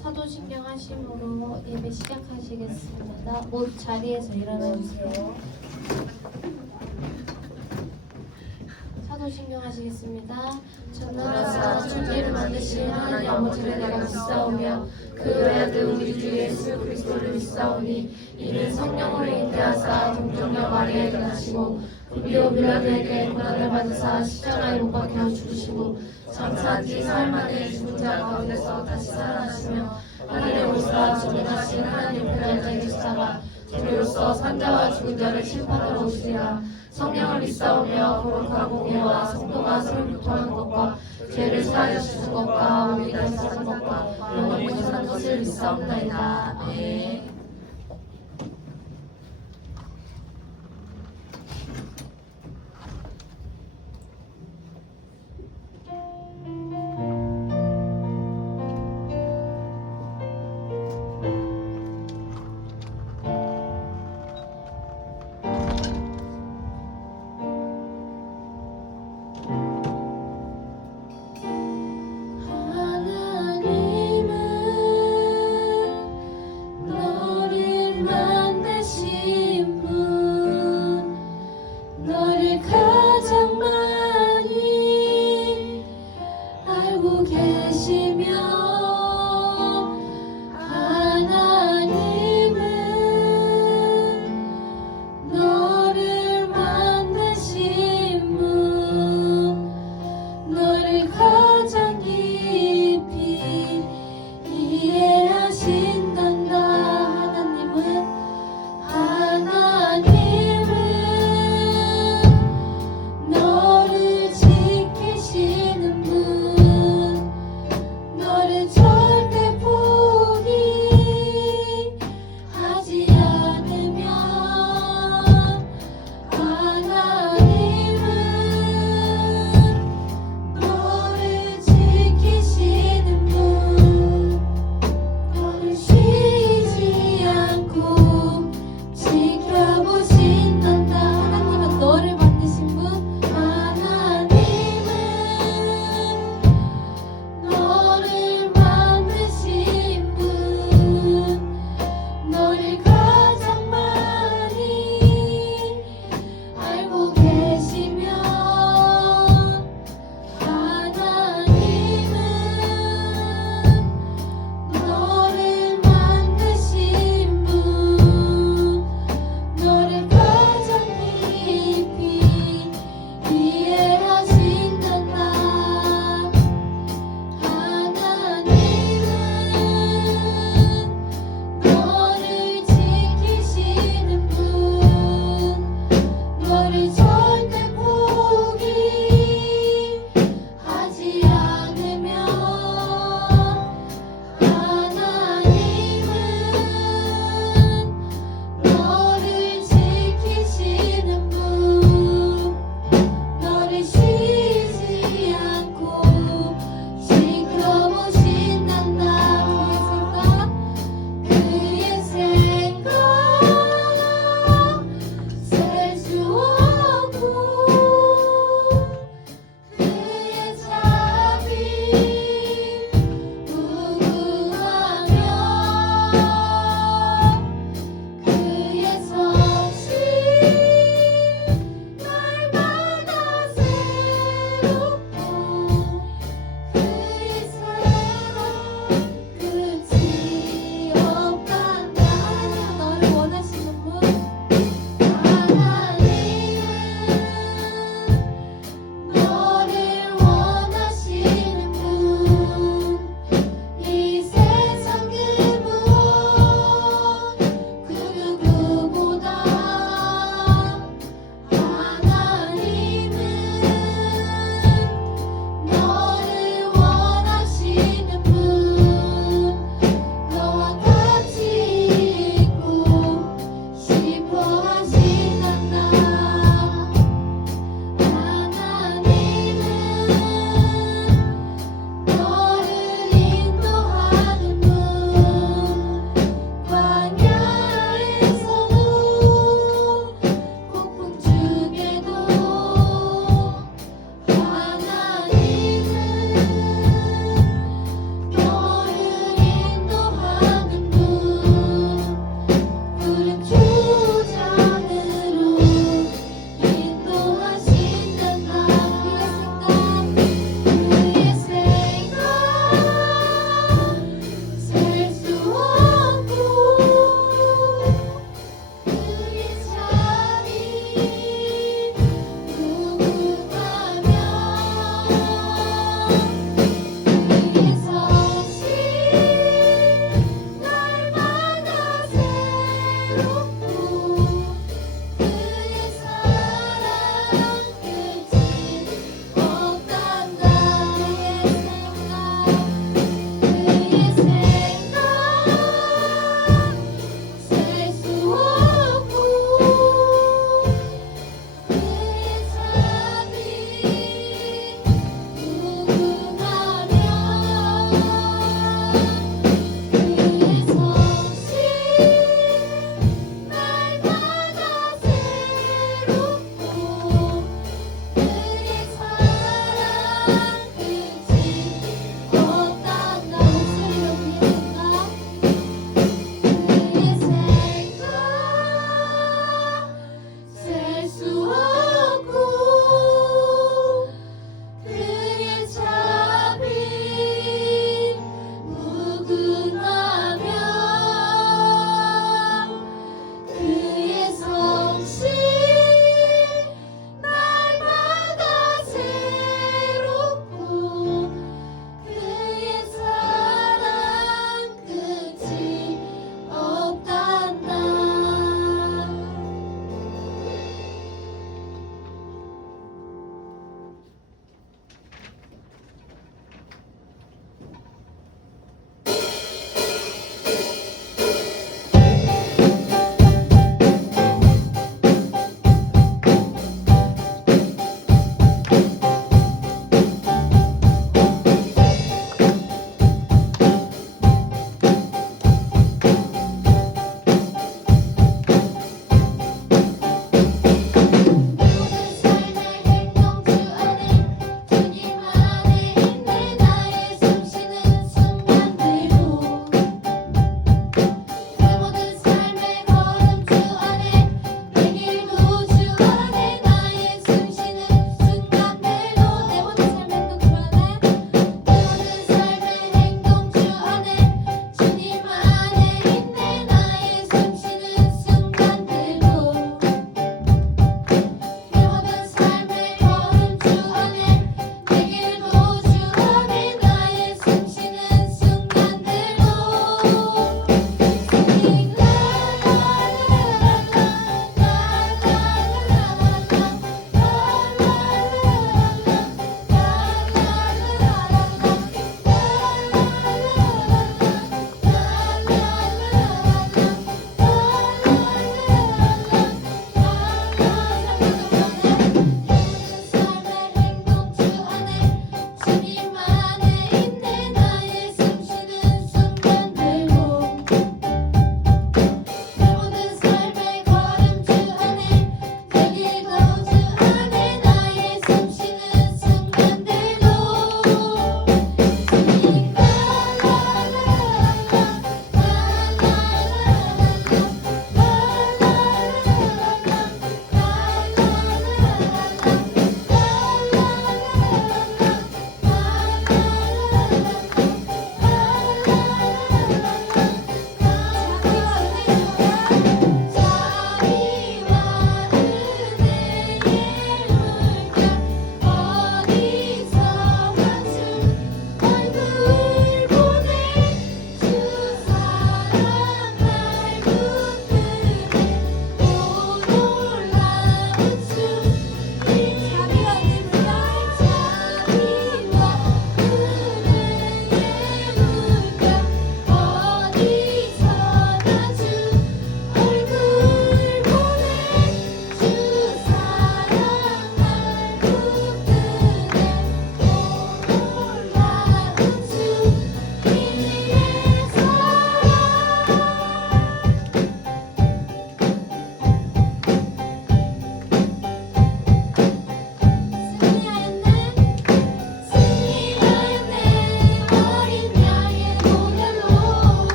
사도신경 하심으로 예배 시작하시겠습니다. 모두 자리에서 일어나 주세요. 사도신경 하시겠습니다. 전능하사 천지를 만드신 하나님 아버지를 내가 믿사오며 그 외아들 우리 주 예수 그리스도를 믿사오니 이는 성령으로 잉태하사 동정녀 마리아에게 나시고 본디오 빌라도에게 고난을 받으사 십자가에 못 박혀 죽으시고 장사한 지 사흘 만에 죽은 자 가운데서 다시 살아나시며 하늘에 오사 전능하신 하나님 우편에 계시다가 저리로서 산자와 죽은 자를 심판하러 오시리라. 성령을 믿사오며 거룩한 공예와 성도가 서로 교통하는 것과 죄를 사하여 주는 것과 몸이 다시 사는 것과 영원히 사는 것을 믿사옵나이다. 아멘. 하나님은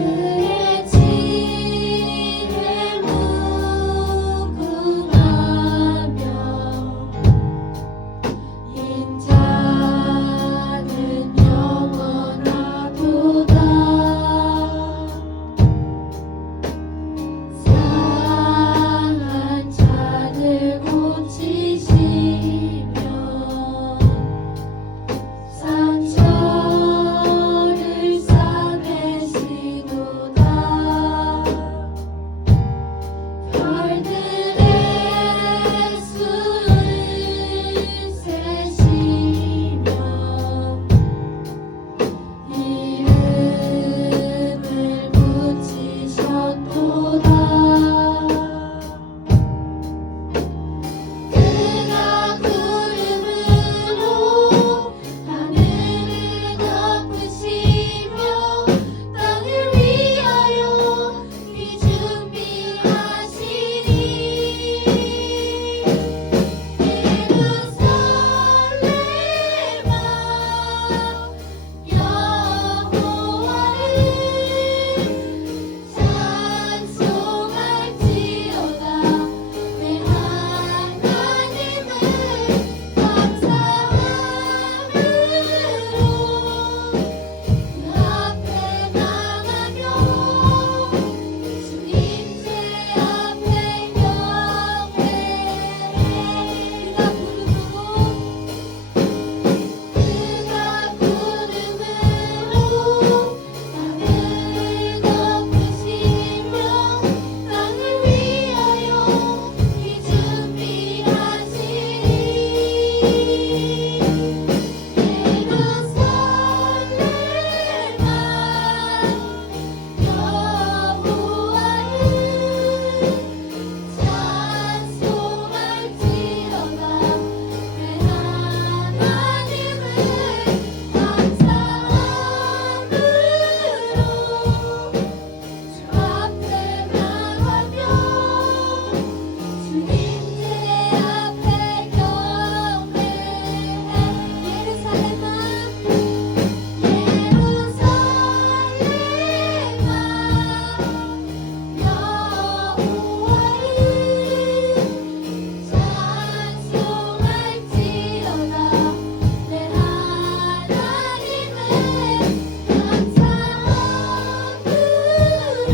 그의 지혜 무궁하며 인자는 영원하도다. 상한 자를 고치시며 상처를 싸매시도다. 별들의 수를 세시며 이름을 붙이셨도다. 그가 구름으로 하늘을 덮으시며 땅을 위하여 비 준비하시니 예루살렘아 여호와를 찬송할지어다. 내 하나님을 감사함으로 그 앞에 나가며 주님께 앞에 경배해. 그가 구름으로 하늘을 덮으시며 땅을 위하여 비 준비하시니 예루살렘아 여호와를 찬송할지어다. 내 하나님을 감사함으로 주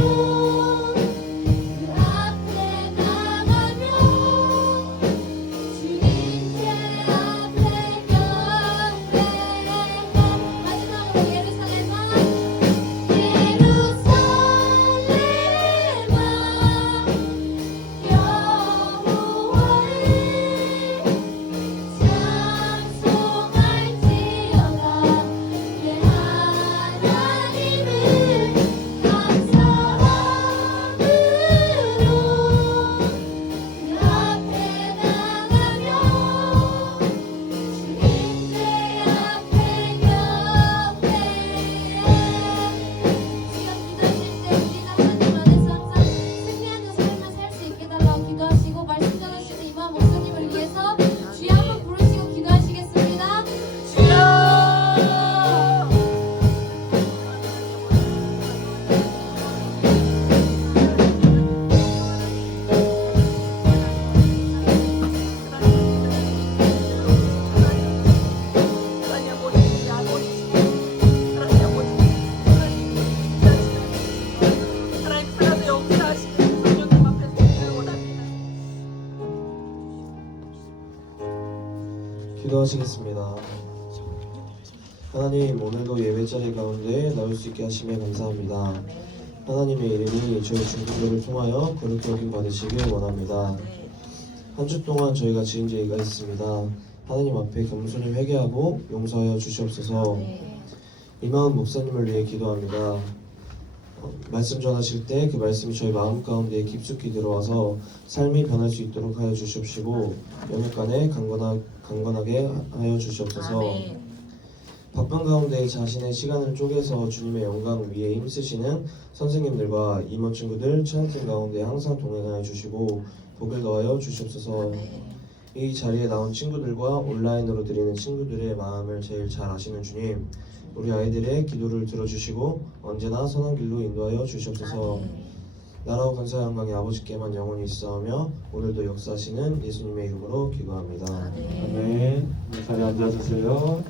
앞에 나가며 주님께 앞에 경배해. 예루살렘아 기도하시겠습니다. 하나님, 오늘도 예배자리 가운데 나올 수 있게 하시며 감사합니다. 하나님의 이름이 저희 중보들을 통하여 거룩히 여김 받으시길 원합니다. 한 주 동안 저희가 지은 죄가 있습니다. 하나님 앞에 겸손히 회개하고 용서하여 주시옵소서. 이마음 목사님을 위해 기도합니다. 말씀 전하실 때 그 말씀이 저희 마음 가운데 깊숙이 들어와서 삶이 변할 수 있도록 하여 주시옵시고 영육간에 강건하게 하여 주시옵소서. 바쁜 가운데 자신의 시간을 쪼개서 주님의 영광 위에 힘쓰시는 선생님들과 임원 친구들 찬양팀 가운데 항상 동행하여 주시고 복을 더하여 주시옵소서. 이 자리에 나온 친구들과 온라인으로 드리는 친구들의 마음을 제일 잘 아시는 주님, 우리 아이들의 기도를 들어주시고 언제나 선한 길로 인도하여 주시옵소서. 나라와 권세 영광이 아버지께만 영원히 있사오며 오늘도 역사하시는 예수님의 이름으로 기도합니다. 아멘. 자리에 앉아주세요.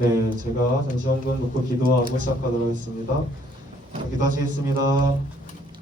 네, 제가 잠시 헌금 놓고 기도하고 시작하도록 하겠습니다. 기도하시겠습니다.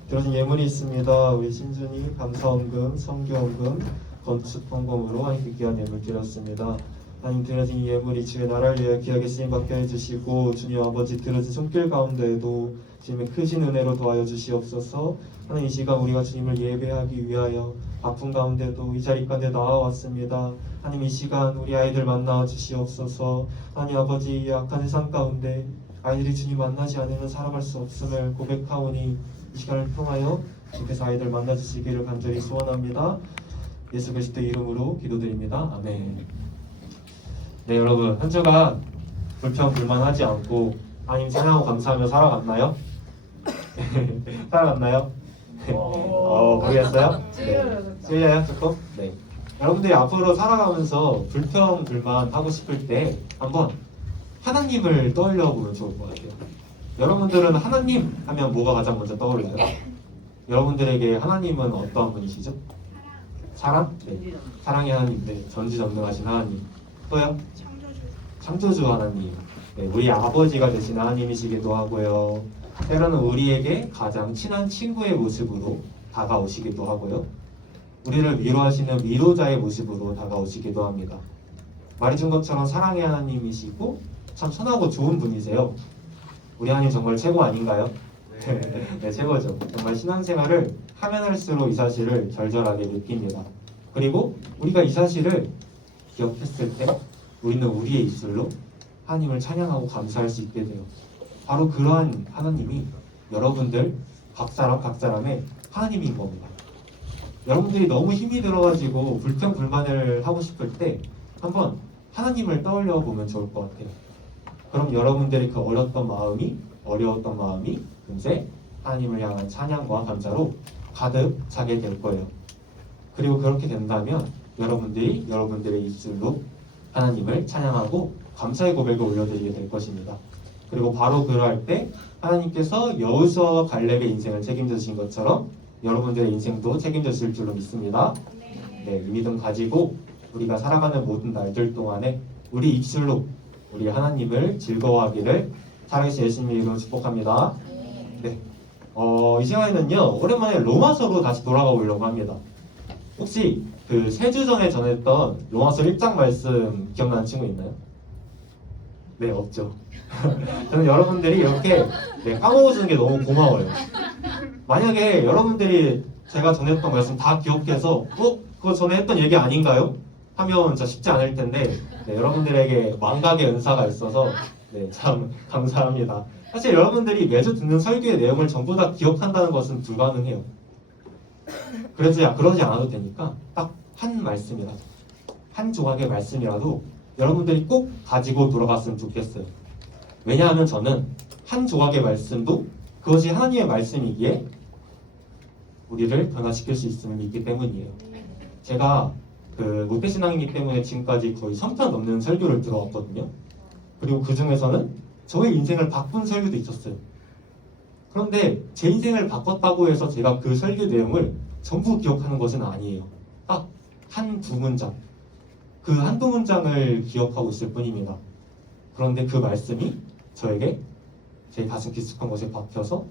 드려진 예물이 있습니다. 우리 신준이 감사헌금, 성교헌금, 건축헌금으로 하나님께 귀한 예물 드렸습니다. 하나님 드려진 이 예물이 주의 나라를 위하여 귀하게 쓰임받게 해주시고 주님 아버지 드려진 손길 가운데에도 주님의 크신 은혜로 도와여 주시옵소서. 하나님 이 시간 우리가 주님을 예배하기 위하여 아픈 가운데도 이 자리 가운데 나와왔습니다. 하나님 이 시간 우리 아이들 만나 주시옵소서. 하나님 아버지 이 악한 세상 가운데 아이들이 주님 만나지 않으면 살아갈 수 없음을 고백하오니 이 시간을 통하여 주께서 아이들 만나 주시기를 간절히 소원합니다. 예수 그리스도 이름으로 기도드립니다. 아멘. 네, 여러분 한 주간 불평 불만하지 않고 하나님 찬양하고 감사하며 살아갔나요? 살아갔나요? 모르겠어요? 네. 찔려요 조금? 네. 여러분들이 앞으로 살아가면서 불평 불만 하고 싶을 때 한번 하나님을 떠올려 보면 좋을 것 같아요. 여러분들은 하나님 하면 뭐가 가장 먼저 떠올라요? 여러분들에게 하나님은 어떠한 분이시죠? 사랑? 네. 사랑의 하나님, 네. 전지전능하신 하나님. 또요? 창조주 하나님. 네. 우리 아버지가 되신 하나님이시기도 하고요. 때로는 우리에게 가장 친한 친구의 모습으로 다가오시기도 하고요. 우리를 위로하시는 위로자의 모습으로 다가오시기도 합니다. 말해준 것처럼 사랑의 하나님이시고 참 선하고 좋은 분이세요. 우리 하나님 정말 최고 아닌가요? 네, 최고죠. 정말 신앙생활을 하면 할수록 이 사실을 절절하게 느낍니다. 그리고 우리가 이 사실을 기억했을 때 우리는 우리의 입술로 하나님을 찬양하고 감사할 수 있게 돼요. 바로 그러한 하나님이 여러분들 각 사람의 하나님인 겁니다. 여러분들이 너무 힘이 들어가지고 불평 불만을 하고 싶을 때 한번 하나님을 떠올려 보면 좋을 것 같아요. 그럼 여러분들의 그 어려웠던 마음이 금세 하나님을 향한 찬양과 감사로 가득 차게 될 거예요. 그리고 그렇게 된다면 여러분들이 여러분들의 입술로 하나님을 찬양하고 감사의 고백을 올려드리게 될 것입니다. 그리고 바로 그러할 때 하나님께서 여호수아와 갈렙의 인생을 책임져 주신 것처럼 여러분들의 인생도 책임져 주실 줄로 믿습니다. 네, 이 믿음 가지고 우리가 살아가는 모든 날들 동안에 우리 입술로 우리 하나님을 즐거워하기를 살아계신 예수님의 이름으로 축복합니다. 네, 이 시간에는요 오랜만에 로마서로 다시 돌아가 보려고 합니다. 혹시 그 3주 전에 전했던 로마서 1장 말씀 기억나는 친구 있나요? 네, 없죠. 저는 여러분들이 이렇게 까먹어주는 게 너무 고마워요. 만약에 여러분들이 제가 전했던 말씀 다 기억해서 그거 전에 했던 얘기 아닌가요? 하면 진짜 쉽지 않을 텐데 여러분들에게 망각의 은사가 있어서 참 감사합니다. 사실 여러분들이 매주 듣는 설교의 내용을 전부 다 기억한다는 것은 불가능해요. 그러지 않아도 되니까 딱 한 말씀이라도 한 조각의 말씀이라도 여러분들이 꼭 가지고 돌아갔으면 좋겠어요. 왜냐하면 저는 한 조각의 말씀도 그것이 하나님의 말씀이기에 우리를 변화시킬 수 있음을 믿기 때문이에요. 제가 그 무패신앙이기 때문에 지금까지 거의 3편 넘는 설교를 들어왔거든요. 그리고 그 중에서는 저의 인생을 바꾼 설교도 있었어요. 그런데 제 인생을 바꿨다고 해서 제가 그 설교 내용을 전부 기억하는 것은 아니에요. 딱 한두 문장, 그 한두 문장을 기억하고 있을 뿐입니다. 그런데 그 말씀이 저에게 제 가슴 깊숙한 곳에 박혀서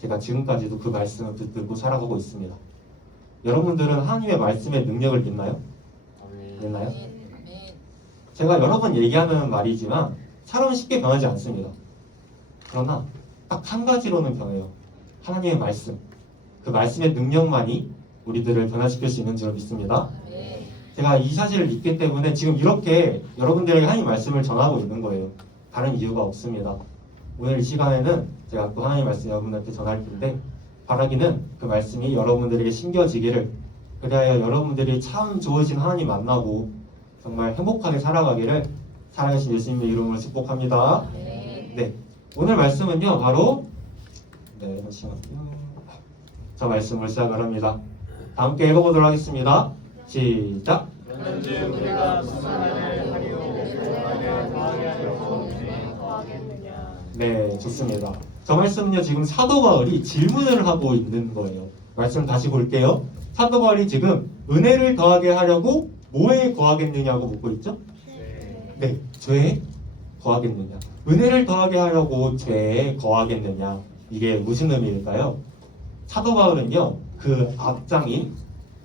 제가 지금까지도 그 말씀을 붙들고 살아가고 있습니다. 여러분들은 하나님의 말씀의 능력을 믿나요? 믿나요? 제가 여러 번 얘기하는 말이지만 사람은 쉽게 변하지 않습니다. 그러나 딱 한 가지로는 변해요. 하나님의 말씀, 그 말씀의 능력만이 우리들을 변화시킬 수 있는 줄 믿습니다. 제가 이 사실을 믿기 때문에 지금 이렇게 여러분들에게 하나님 말씀을 전하고 있는 거예요. 다른 이유가 없습니다. 오늘 이 시간에는 제가 또 하나님 말씀 여러분들한테 전할 텐데 바라기는 그 말씀이 여러분들에게 심겨지기를, 그리하여 여러분들이 참 좋으신 하나님 만나고 정말 행복하게 살아가기를 살아계신 예수님의 이름으로 축복합니다. 네, 오늘 말씀은요 바로 잠시만요. 자, 말씀을 시작을 합니다. 다 함께 읽어보도록 하겠습니다. 시작. 그런즉 우리가 무슨 말을 하리요 말을 더하게 하려고 은혜 더하겠느냐. 네, 좋습니다. 저 말씀은요, 지금 사도 바울이 질문을 하고 있는 거예요. 말씀 다시 볼게요. 사도 바울이 지금 은혜를 더하게 하려고 뭐에 거하겠느냐고 묻고 있죠? 네, 죄에 거하겠느냐. 은혜를 더하게 하려고 죄에 거하겠느냐. 이게 무슨 의미일까요? 사도 바울은요, 그 앞장인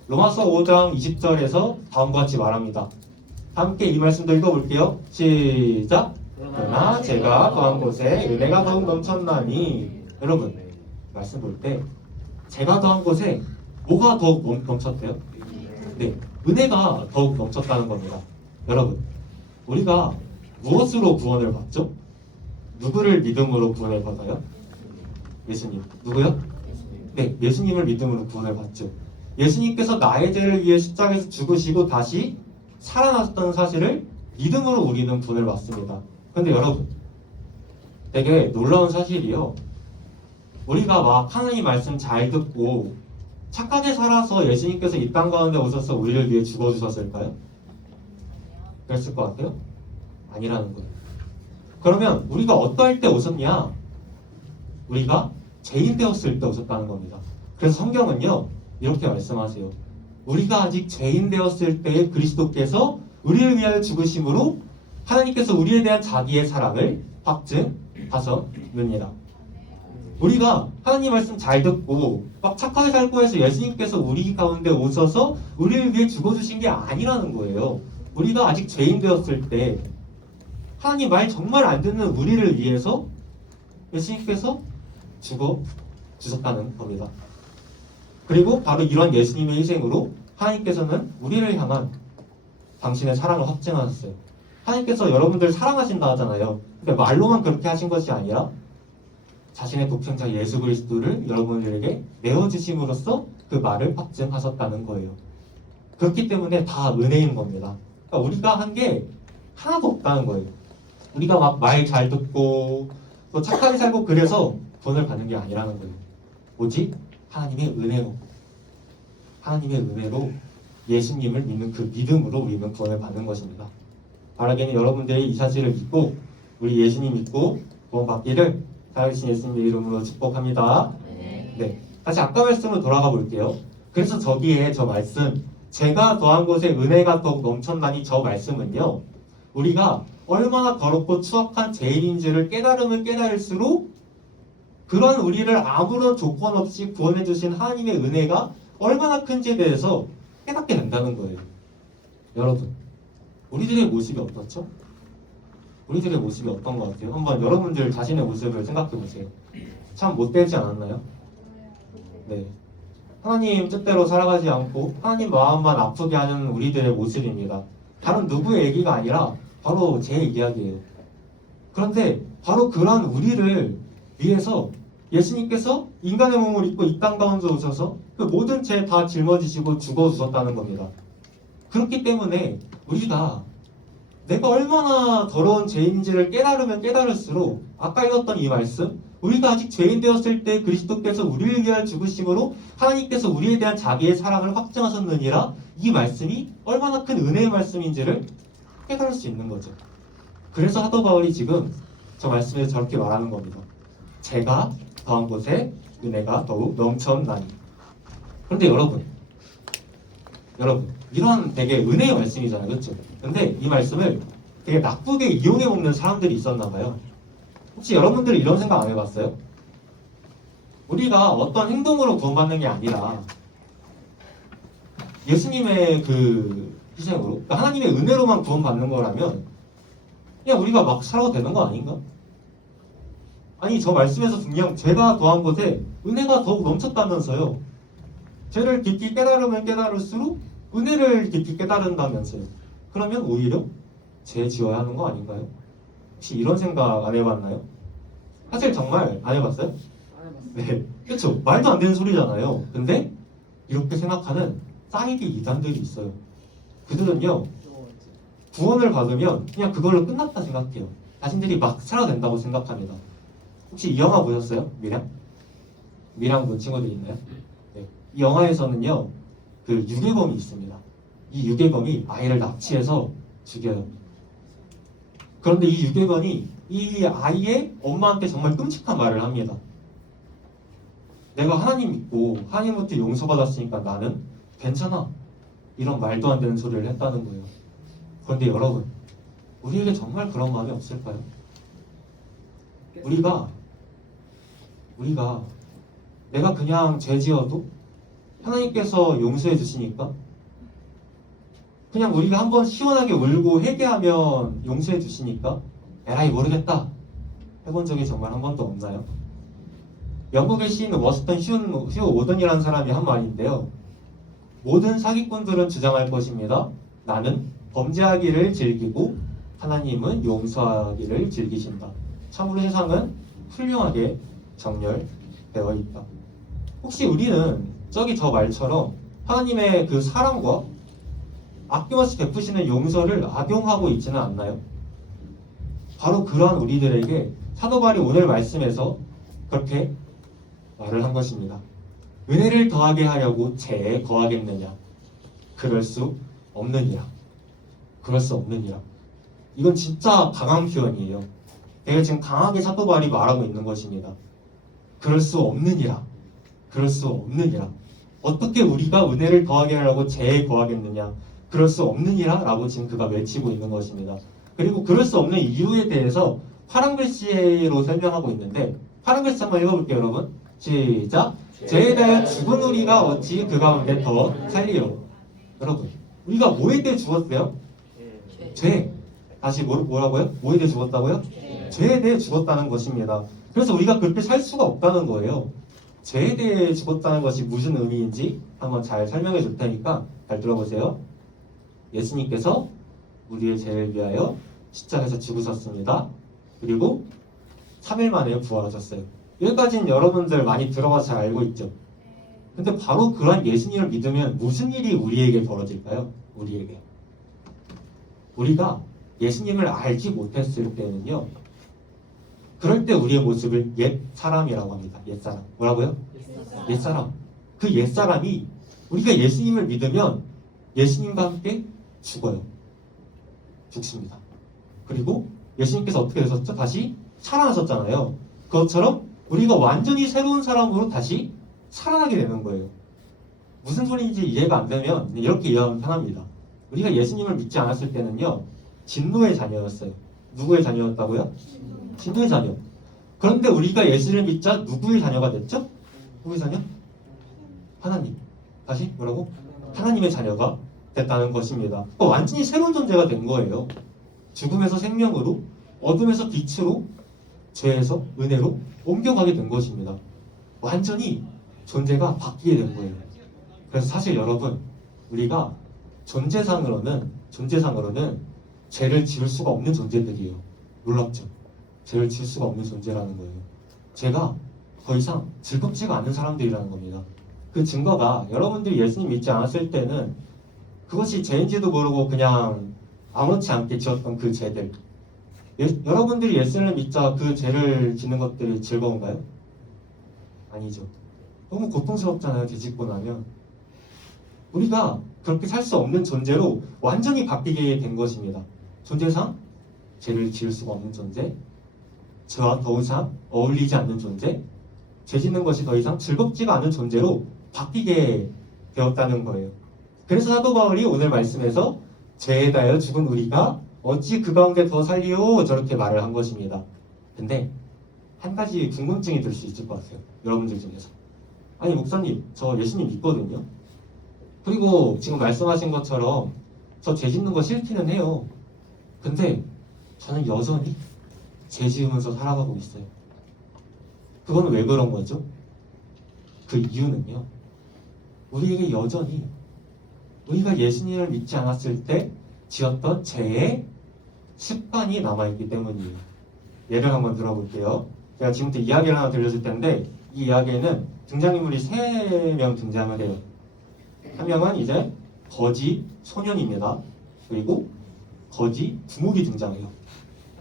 로마서 5장 20절에서 다음과 같이 말합니다. 함께 이 말씀도 읽어볼게요. 시작! 그러나 제가 더한 곳에 은혜가 더욱 넘쳤나니. 여러분, 말씀 볼 때 제가 더한 곳에 뭐가 더욱 넘쳤대요? 네, 은혜가 더욱 넘쳤다는 겁니다. 여러분, 우리가 무엇으로 구원을 받죠? 누구를 믿음으로 구원을 받아요? 예수님. 누구요? 네, 예수님을 믿음으로 구원을 받죠. 예수님께서 나의 죄를 위해 십자가에서 죽으시고 다시 살아나셨다는 사실을 믿음으로 우리는 구원을 받습니다. 근데 여러분, 되게 놀라운 사실이요. 우리가 막 하나님 말씀 잘 듣고 착하게 살아서 예수님께서 이 땅 가운데 오셔서 우리를 위해 죽어주셨을까요? 그랬을 것 같아요? 아니라는 거예요. 그러면 우리가 어떠할 때 오셨냐? 우리가 죄인 되었을 때 오셨다는 겁니다. 그래서 성경은요, 이렇게 말씀하세요. 우리가 아직 죄인 되었을 때에 그리스도께서 우리를 위하여 죽으심으로 하나님께서 우리에 대한 자기의 사랑을 확증하셨느니라. 우리가 하나님 말씀 잘 듣고 막 착하게 살고 해서 예수님께서 우리 가운데 오셔서 우리를 위해 죽어주신 게 아니라는 거예요. 우리가 아직 죄인 되었을 때 하나님 말 정말 안 듣는 우리를 위해서 예수님께서 죽어주셨다는 겁니다. 그리고 바로 이런 예수님의 희생으로 하나님께서는 우리를 향한 당신의 사랑을 확증하셨어요. 하나님께서 여러분들 사랑하신다 하잖아요. 근데 말로만 그렇게 하신 것이 아니라 자신의 독생자 예수 그리스도를 여러분들에게 내어주심으로써 그 말을 확증하셨다는 거예요. 그렇기 때문에 다 은혜인 겁니다. 그러니까 우리가 한 게 하나도 없다는 거예요. 우리가 막 말 잘 듣고 또 착하게 살고 그래서 구원을 받는 게 아니라는 거예요. 오직 하나님의 은혜로 예수님을 믿는 그 믿음으로 우리는 구원을 받는 것입니다. 바라기는 여러분들이 이 사실을 믿고 우리 예수님 믿고 구원 받기를 살아계신 예수님의 이름으로 축복합니다. 네, 다시 아까 말씀으로 돌아가 볼게요. 그래서 저기에 저 말씀, 제가 더한 곳에 은혜가 더욱 넘쳤나니, 저 말씀은요, 우리가 얼마나 더럽고 추악한 죄인인지를 깨달으면 깨달을수록 그런 우리를 아무런 조건 없이 구원해 주신 하나님의 은혜가 얼마나 큰지에 대해서 깨닫게 된다는 거예요. 여러분, 우리들의 모습이 어떻죠? 우리들의 모습이 어떤 것 같아요? 한번 여러분들 자신의 모습을 생각해 보세요. 참 못되지 않았나요? 네. 하나님 뜻대로 살아가지 않고 하나님 마음만 아프게 하는 우리들의 모습입니다. 다른 누구의 얘기가 아니라 바로 제 이야기예요. 그런데 바로 그런 우리를 위해서 예수님께서 인간의 몸을 입고 이 땅 가운데 오셔서 그 모든 죄 다 짊어지시고 죽어주셨다는 겁니다. 그렇기 때문에 우리가 내가 얼마나 더러운 죄인지를 깨달으면 깨달을수록 아까 읽었던 이 말씀, 우리가 아직 죄인 되었을 때 그리스도께서 우리를 위하여 죽으심으로 하나님께서 우리에 대한 자기의 사랑을 확증하셨느니라, 이 말씀이 얼마나 큰 은혜의 말씀인지를 깨달을 수 있는 거죠. 그래서 사도 바울이 지금 저 말씀에서 저렇게 말하는 겁니다. 제가 더한 곳에 은혜가 더욱 넘쳤나니. 그런데 여러분 이런 되게 은혜의 말씀이잖아요, 그렇죠? 근데 이 말씀을 되게 나쁘게 이용해 먹는 사람들이 있었나 봐요. 혹시 여러분들이 이런 생각 안 해봤어요? 우리가 어떤 행동으로 구원받는 게 아니라 예수님의 그 희생으로, 그러니까 하나님의 은혜로만 구원받는 거라면 그냥 우리가 막 살아도 되는 거 아닌가? 아니, 저 말씀에서 분명 죄가 더한 곳에 은혜가 더욱 넘쳤다면서요. 죄를 깊이 깨달으면 깨달을수록 은혜를 깊이 깨달은다면서요. 그러면 오히려 죄 지어야 하는 거 아닌가요? 혹시 이런 생각 안 해봤나요? 사실 정말 안 해봤어요? 네, 그렇죠. 말도 안 되는 소리잖아요. 근데 이렇게 생각하는 사이비 이단들이 있어요. 그들은요, 구원을 받으면 그냥 그걸로 끝났다 생각해요. 자신들이 막 살아야 된다고 생각합니다. 혹시 이 영화 보셨어요? 미랑 본 친구들 있나요? 네. 이 영화에서는요, 그 유괴범이 있습니다. 이 유괴범이 아이를 납치해서 죽여요. 그런데 이 유괴범이 이 아이의 엄마한테 정말 끔찍한 말을 합니다. 내가 하나님 믿고 하나님부터 용서받았으니까 나는 괜찮아. 이런 말도 안 되는 소리를 했다는 거예요. 그런데 여러분, 우리에게 정말 그런 마음이 없을까요? 우리가 내가 그냥 죄 지어도 하나님께서 용서해 주시니까 그냥 우리가 한번 시원하게 울고 회개하면 용서해 주시니까 에라이 모르겠다 해본 적이 정말 한 번도 없나요? 영국의 시인 워스턴 휴 오든이라는 사람이 한 말인데요. 모든 사기꾼들은 주장할 것입니다. 나는 범죄하기를 즐기고 하나님은 용서하기를 즐기신다. 참으로 세상은 훌륭하게 정렬되어 있다. 혹시 우리는 저기 저 말처럼 하나님의 그 사랑과 아낌없이 베푸시는 용서를 악용하고 있지는 않나요? 바로 그러한 우리들에게 사도 바울이 오늘 말씀에서 그렇게 말을 한 것입니다. 은혜를 더하게 하려고 죄에 거하겠느냐? 그럴 수 없느니라. 그럴 수 없느니라. 이건 진짜 강한 표현이에요. 내가 지금 강하게 사도 바울이 말하고 있는 것입니다. 그럴 수 없느니라. 그럴 수 없느니라. 어떻게 우리가 은혜를 더하게 하려고 죄에 거하겠느냐? 그럴 수 없느니라 라고 지금 그가 외치고 있는 것입니다. 그리고 그럴 수 없는 이유에 대해서 파란 글씨로 설명하고 있는데 파란 글씨 한번 읽어볼게요, 여러분. 시작. 죄에 대하여 죽은 우리가 어찌 그 가운데 더 살리요. 여러분, 우리가 뭐에 대해 죽었어요? 죄. 다시 뭐라고요? 뭐에 대해 죽었다고요? 죄에 대해 죽었다는 것입니다. 그래서 우리가 그렇게 살 수가 없다는 거예요. 죄에 대해 죽었다는 것이 무슨 의미인지 한번 잘 설명해 줄 테니까 잘 들어보세요. 예수님께서 우리의 죄를 위하여 십자가에서 죽으셨습니다. 그리고 3일 만에 부활하셨어요. 여기까지는 여러분들 많이 들어가서 잘 알고 있죠. 근데 바로 그러한 예수님을 믿으면 무슨 일이 우리에게 벌어질까요? 우리가 예수님을 알지 못했을 때는요, 그럴 때 우리의 모습을 옛 사람이라고 합니다. 옛 사람. 뭐라고요? 옛 사람. 그 옛 사람이 우리가 예수님을 믿으면 예수님과 함께 죽어요. 죽습니다. 그리고 예수님께서 어떻게 되셨죠? 다시 살아나셨잖아요. 그것처럼 우리가 완전히 새로운 사람으로 다시 살아나게 되는 거예요. 무슨 소리인지 이해가 안 되면 이렇게 이해하면 편합니다. 우리가 예수님을 믿지 않았을 때는요, 진노의 자녀였어요. 누구의 자녀였다고요? 진노의 자녀. 그런데 우리가 예수를 믿자 누구의 자녀가 됐죠? 누구의 자녀? 하나님. 다시 뭐라고? 하나님의 자녀가 됐다는 것입니다. 그러니까 완전히 새로운 존재가 된 거예요. 죽음에서 생명으로, 어둠에서 빛으로, 죄에서 은혜로 옮겨가게 된 것입니다. 완전히 존재가 바뀌게 된 거예요. 그래서 사실 여러분, 우리가 존재상으로는 죄를 지을 수가 없는 존재들이에요. 놀랍죠? 죄를 지을 수가 없는 존재라는 거예요. 죄가 더 이상 즐겁지가 않은 사람들이라는 겁니다. 그 증거가 여러분들이 예수님 믿지 않았을 때는 그것이 죄인지도 모르고 그냥 아무렇지 않게 지었던 그 죄들, 여러분들이 예수를 믿자 그 죄를 짓는 것들이 즐거운가요? 아니죠. 너무 고통스럽잖아요. 죄 짓고 나면. 우리가 그렇게 살 수 없는 존재로 완전히 바뀌게 된 것입니다. 존재상 죄를 지을 수가 없는 존재, 저와 더 이상 어울리지 않는 존재, 죄 짓는 것이 더 이상 즐겁지가 않은 존재로 바뀌게 되었다는 거예요. 그래서 사도 바울이 오늘 말씀에서 죄에 대하여 죽은 우리가 어찌 그 가운데 더 살리요? 저렇게 말을 한 것입니다. 근데 한 가지 궁금증이 들 수 있을 것 같아요. 여러분들 중에서. 아니 목사님, 저 예수님 믿거든요. 그리고 지금 말씀하신 것처럼 저 죄 짓는 거 싫기는 해요. 근데 저는 여전히 죄 지으면서 살아가고 있어요. 그건 왜 그런 거죠? 그 이유는요, 우리에게 여전히 우리가 예수님을 믿지 않았을 때 지었던 죄의 습관이 남아있기 때문이에요. 예를 한번 들어볼게요. 제가 지금부터 이야기를 하나 들려줄 텐데 이 이야기에는 등장인물이 3명 등장을 해요. 한 명은 이제 거지 소년입니다. 그리고 거지 두목이 등장해요.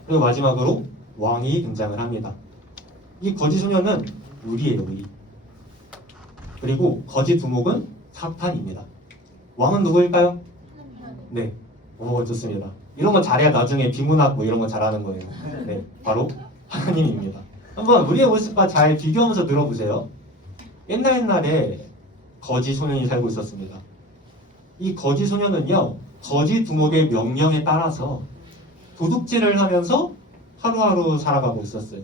그리고 마지막으로 왕이 등장을 합니다. 이 거지 소년은 의리예요, 의리. 그리고 거지 두목은 사탄입니다. 왕은 누구일까요? 네, 좋습니다. 이런 거 잘해야 나중에 비문학 뭐 이런 거 잘하는 거예요. 네, 바로 하나님입니다. 한번 우리의 모습과 잘 비교하면서 들어보세요. 옛날에 거지 소년이 살고 있었습니다. 이 거지 소년은요, 거지 두목의 명령에 따라서 도둑질을 하면서 하루하루 살아가고 있었어요.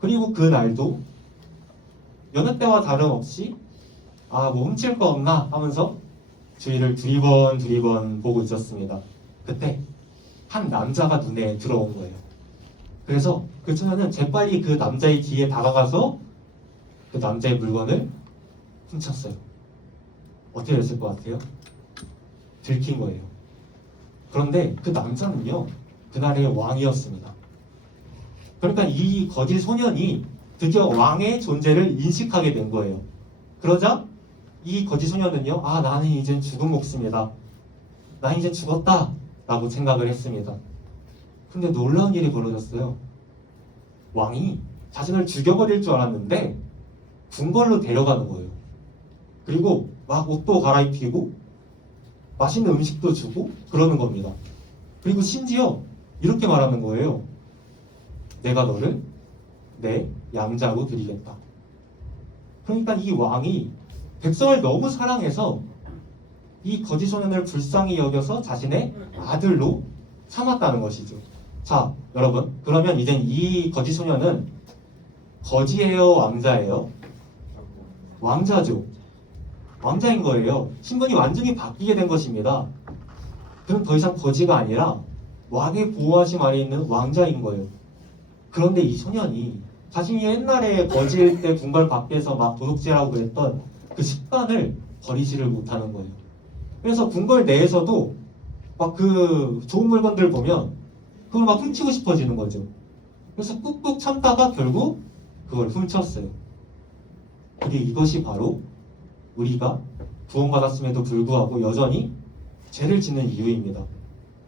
그리고 그 날도 여느 때와 다름없이 뭐 훔칠 거 없나 하면서 주위를 두리번 보고 있었습니다. 그때 한 남자가 눈에 들어온 거예요. 그래서 그 소년은 재빨리 그 남자의 뒤에 다가가서 그 남자의 물건을 훔쳤어요. 어떻게 됐을 것 같아요? 들킨 거예요. 그런데 그 남자는요, 그날의 왕이었습니다. 그러니까 이 거짓 소년이 드디어 왕의 존재를 인식하게 된 거예요. 그러자 이 거짓 소년은요, 나는 이젠 죽은 목숨이다. 나 이제 죽었다. 라고 생각을 했습니다. 근데 놀라운 일이 벌어졌어요. 왕이 자신을 죽여버릴 줄 알았는데 궁궐로 데려가는 거예요. 그리고 막 옷도 갈아입히고 맛있는 음식도 주고 그러는 겁니다. 그리고 심지어 이렇게 말하는 거예요. 내가 너를 내 양자로 드리겠다. 그러니까 이 왕이 백성을 너무 사랑해서 이 거짓 소년을 불쌍히 여겨서 자신의 아들로 삼았다는 것이죠. 자, 여러분, 그러면 이젠 이 거짓 소년은 거지예요, 왕자예요? 왕자죠. 왕자인 거예요. 신분이 완전히 바뀌게 된 것입니다. 그럼 더 이상 거지가 아니라 왕의 보호하심 아래 있는 왕자인 거예요. 그런데 이 소년이 자신이 옛날에 거지일 때 궁궐 밖에서 막 도둑질하고 그랬던 그 습관을 버리지를 못하는 거예요. 그래서 궁궐 내에서도 막 그 좋은 물건들 보면 그걸 막 훔치고 싶어지는 거죠. 그래서 꾹꾹 참다가 결국 그걸 훔쳤어요. 근데 이것이 바로 우리가 구원받았음에도 불구하고 여전히 죄를 짓는 이유입니다.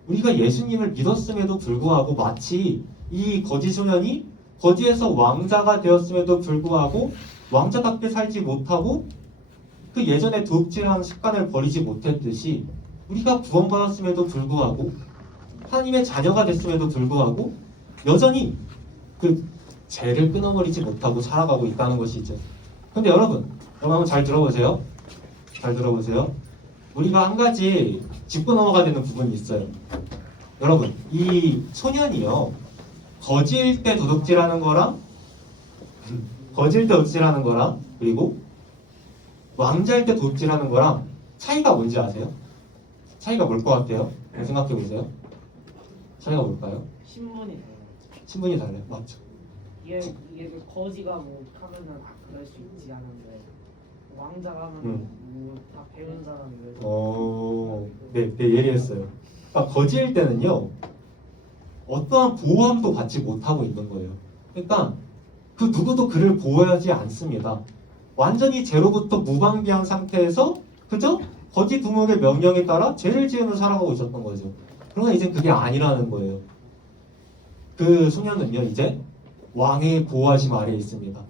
우리가 예수님을 믿었음에도 불구하고 마치 이 거지 소년이 거지에서 왕자가 되었음에도 불구하고 왕자답게 살지 못하고 그 예전에 도둑질하는 습관을 버리지 못했듯이 우리가 구원받았음에도 불구하고 하나님의 자녀가 됐음에도 불구하고 여전히 그 죄를 끊어버리지 못하고 살아가고 있다는 것이죠. 근데 여러분 한번 잘 들어보세요. 잘 들어보세요. 우리가 한 가지 짚고 넘어가야 되는 부분이 있어요. 여러분, 이 소년이요, 거지일 때 도둑질하는 거랑 그리고 왕자일 때 도둑질하는 거랑 차이가 뭔지 아세요? 차이가 뭘 것 같아요? 생각해 보세요. 차이가 뭘까요? 신분이 달라요. 맞죠? 이게 그 거지가 뭐 하면은 그럴 수 있지 않은데 왕자가 하면은 뭐다 배운 사람이 네, 예리했어요. 그러니까 거지일 때는요, 어떠한 보호함도 받지 못하고 있는 거예요. 그러니까 그 누구도 그를 보호하지 않습니다. 완전히 죄로부터 무방비한 상태에서 그저 거짓 두목의 명령에 따라 죄를 지으며 살아가고 있었던 거죠. 그러나 이제 그게 아니라는 거예요. 그 소년은요, 이제 왕의 보호하심 아래에 있습니다.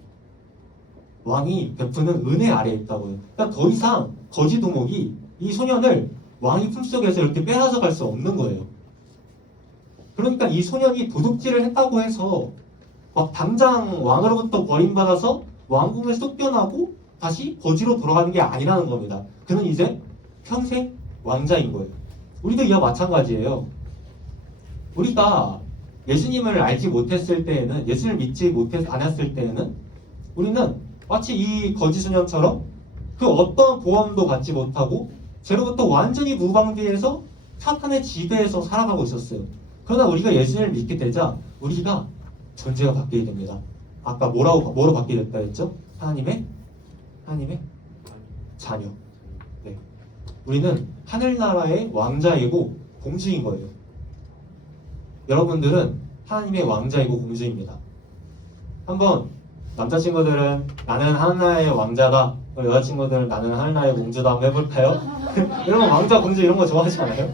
왕이 베푸는 은혜 아래에 있다고요. 그러니까 더 이상 거짓 두목이 이 소년을 왕의 품속에서 이렇게 빼앗아 갈 수 없는 거예요. 그러니까 이 소년이 도둑질을 했다고 해서 막 당장 왕으로부터 버림받아서 왕궁에서 쫓겨나고 다시 거지로 돌아가는 게 아니라는 겁니다. 그는 이제 평생 왕자인 거예요. 우리도 이와 마찬가지예요. 우리가 예수님을 알지 못했을 때에는, 예수를 믿지 않았을 때에는 우리는 마치 이 거짓 소년처럼 그 어떤 보험도 받지 못하고 죄로부터 완전히 무방비해서 사탄의 지배에서 살아가고 있었어요. 그러나 우리가 예수님을 믿게 되자 우리가 존재가 바뀌게 됩니다. 아까 뭐로 바뀌게 됐다 했죠? 하나님의 자녀. 네. 우리는 하늘나라의 왕자이고 공주인 거예요. 여러분들은 하나님의 왕자이고 공주입니다. 한번 남자친구들은 나는 하늘나라의 왕자다, 여자친구들은 나는 하늘나라의 공주다 한번 해볼까요? 여러분 왕자 공주 이런 거 좋아하지 않아요?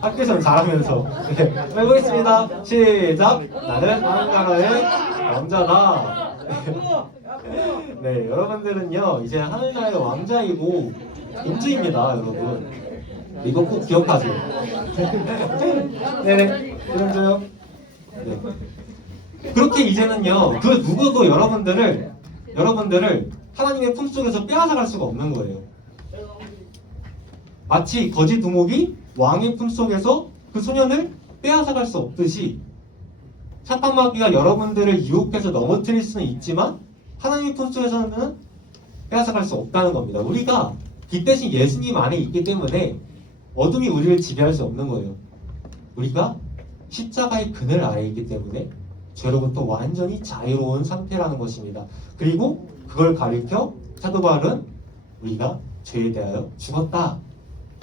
학교에서 잘하면서 네, 해보겠습니다. 시작! 나는 하늘나라의 왕자다. 네, 여러분들은요 이제 하늘나라의 왕자이고 공주입니다, 여러분. 이거 꼭 기억하세요. 네네. 그런데요. 네. 그렇게 이제는요, 그 누구도 여러분들을 하나님의 품속에서 빼앗아갈 수가 없는 거예요. 마치 거짓 두목이 왕의 품속에서 그 소년을 빼앗아갈 수 없듯이 사탄 마귀가 여러분들을 유혹해서 넘어뜨릴 수는 있지만 하나님의 품속에서는 빼앗아갈 수 없다는 겁니다. 우리가 빛 대신 예수님 안에 있기 때문에 어둠이 우리를 지배할 수 없는 거예요. 우리가 십자가의 그늘 아래에 있기 때문에 죄로부터 완전히 자유로운 상태라는 것입니다. 그리고 그걸 가리켜 사도 바울은 우리가 죄에 대하여 죽었다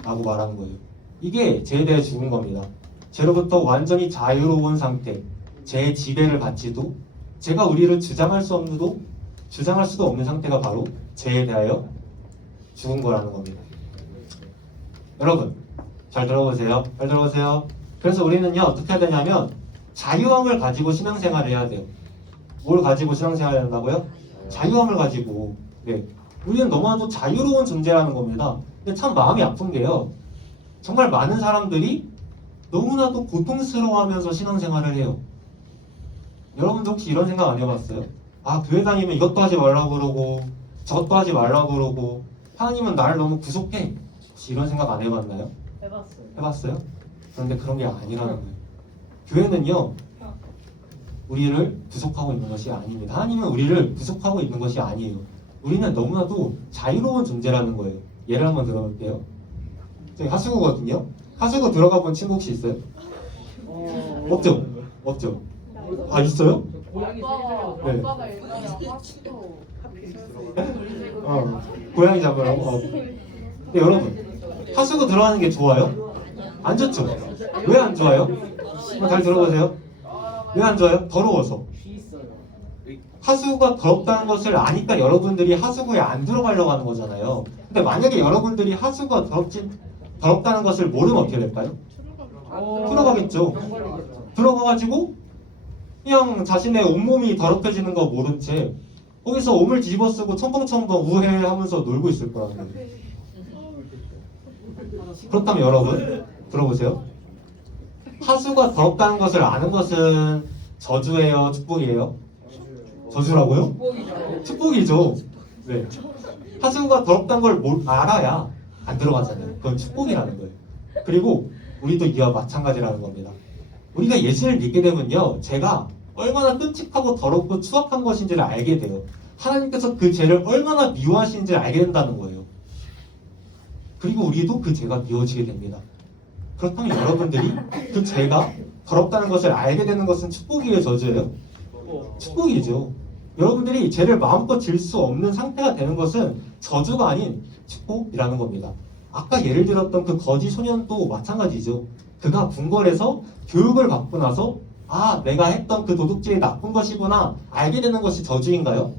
라고 말하는 거예요. 이게 죄에 대해 죽은 겁니다. 죄로부터 완전히 자유로운 상태, 죄의 지배를 받지도 죄가 우리를 주장할 수도 없는 상태가 바로 죄에 대하여 죽은 거라는 겁니다. 여러분 잘 들어보세요. 잘 들어보세요. 그래서 우리는요 어떻게 해야 되냐면 자유함을 가지고 신앙생활을 해야 돼요. 뭘 가지고 신앙생활을 한다고요? 자유함을 가지고. 네. 우리는 너무나도 자유로운 존재라는 겁니다. 근데 참 마음이 아픈 게요. 정말 많은 사람들이 너무나도 고통스러워하면서 신앙생활을 해요. 여러분도 혹시 이런 생각 안 해봤어요? 아, 교회 다니면 이것도 하지 말라고 그러고 저것도 하지 말라고 그러고 하나님은 나를 너무 구속해. 혹시 이런 생각 안 해봤나요? 해봤어요. 해봤어요? 그런데 그런 게 아니라는 거예요. 교회는요 우리를 구속하고 있는 것이 아닙니다. 하나님은 우리를 구속하고 있는 것이 아니에요. 우리는 너무나도 자유로운 존재라는 거예요. 예를 한번 들어볼게요. 저희 하수구거든요. 하수구 들어가 본 친구 혹시 있어요? 없죠? 없죠? 아 있어요? 고양이 네. 아빠가 예전에 하수도 고양이 잡으라고? 근데 여러분 하수구 들어가는 게 좋아요? 안 좋죠? 왜 안 좋아요? 한번 잘 들어보세요. 왜 안 좋아요? 더러워서. 귀 있어요. 하수구가 더럽다는 것을 아니까 여러분들이 하수구에 안 들어가려고 하는 거잖아요. 근데 만약에 여러분들이 하수구가 더럽다는 것을 모르면 어떻게 될까요? 들어가겠죠. 병 걸리겠죠. 들어가가지고 그냥 자신의 온몸이 더럽혀지는 거 모른 채 거기서 오물 뒤집어 쓰고 첨벙첨벙 우회하면서 놀고 있을 거라는 거예요. 그렇다면 여러분 들어보세요. 하수가 더럽다는 것을 아는 것은 저주예요, 축복이에요? 저주라고요? 축복이죠. 네. 하수가 더럽다는 걸 알아야 안 들어가잖아요. 그건 축복이라는 거예요. 그리고 우리도 이와 마찬가지라는 겁니다. 우리가 예수를 믿게 되면요, 죄가 얼마나 끔찍하고 더럽고 추악한 것인지를 알게 돼요. 하나님께서 그 죄를 얼마나 미워하시는지를 알게 된다는 거예요. 그리고 우리도 그 죄가 미워지게 됩니다. 그렇다면 여러분들이 그 죄가 더럽다는 것을 알게 되는 것은 축복이에요, 저주예요? 축복이죠. 여러분들이 죄를 마음껏 질 수 없는 상태가 되는 것은 저주가 아닌 축복이라는 겁니다. 아까 예를 들었던 그 거지 소년도 마찬가지죠. 그가 궁궐에서 교육을 받고 나서 아, 내가 했던 그 도둑질이 나쁜 것이구나 알게 되는 것이 저주인가요?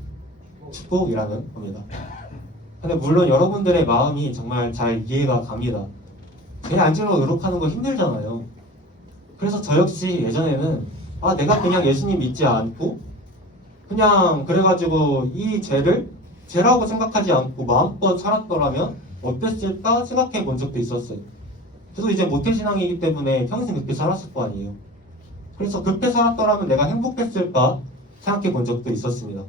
축복이라는 겁니다. 근데 물론 여러분들의 마음이 정말 잘 이해가 갑니다. 죄 안 지으려고 노력하는 거 힘들잖아요. 그래서 저 역시 예전에는 아, 내가 그냥 예수님 믿지 않고 그냥 그래가지고 이 죄를 죄라고 생각하지 않고 마음껏 살았더라면 어땠을까 생각해 본 적도 있었어요. 저도 이제 모태신앙이기 때문에 평생 그렇게 살았을 거 아니에요. 그래서 그렇게 살았더라면 내가 행복했을까 생각해 본 적도 있었습니다.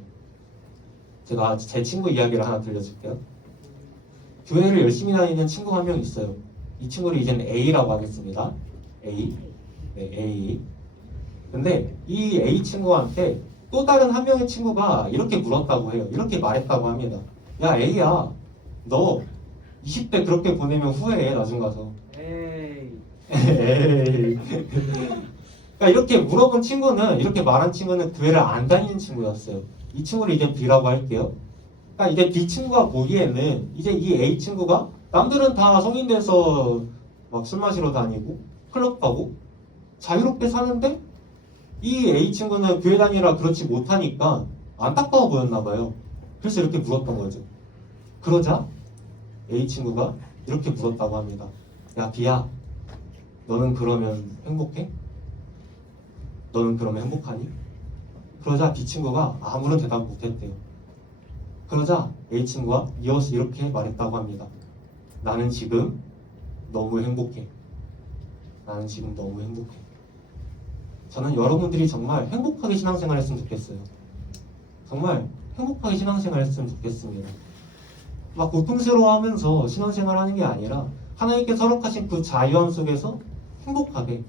제가 제 친구 이야기를 하나 들려줄게요. 교회를 열심히 다니는 친구 한 명 있어요. 이 친구를 이제는 A라고 하겠습니다. A. 네, A. 근데 이 A 친구한테 또 다른 한 명의 친구가 이렇게 물었다고 해요. 이렇게 말했다고 합니다. 야, A야, 너 20대 그렇게 보내면 후회해, 나중 가서. 에이. 에이. 그러니까 이렇게 물어본 친구는, 이렇게 말한 친구는 교회를 안 다니는 친구였어요. 이 친구를 이제 B라고 할게요. 그러니까 이제 B 친구가 보기에는 이제 이 A 친구가 남들은 다 성인 돼서 막 술 마시러 다니고 클럽 가고 자유롭게 사는데 이 A 친구는 교회 다니라 그렇지 못하니까 안타까워 보였나 봐요. 그래서 이렇게 물었던 거죠. 그러자 A 친구가 이렇게 물었다고 합니다. 야, B야, 너는 그러면 행복해? 너는 그러면 행복하니? 그러자 B 친구가 아무런 대답 못했대요. 그러자 A 친구가 이어서 이렇게 말했다고 합니다. 나는 지금 너무 행복해. 나는 지금 너무 행복해. 저는 여러분들이 정말 행복하게 신앙생활 했으면 좋겠어요. 정말 행복하게 신앙생활 했으면 좋겠습니다. 막 고통스러워하면서 신앙생활 하는 게 아니라 하나님께서 허락하신 그 자유함 속에서 행복하게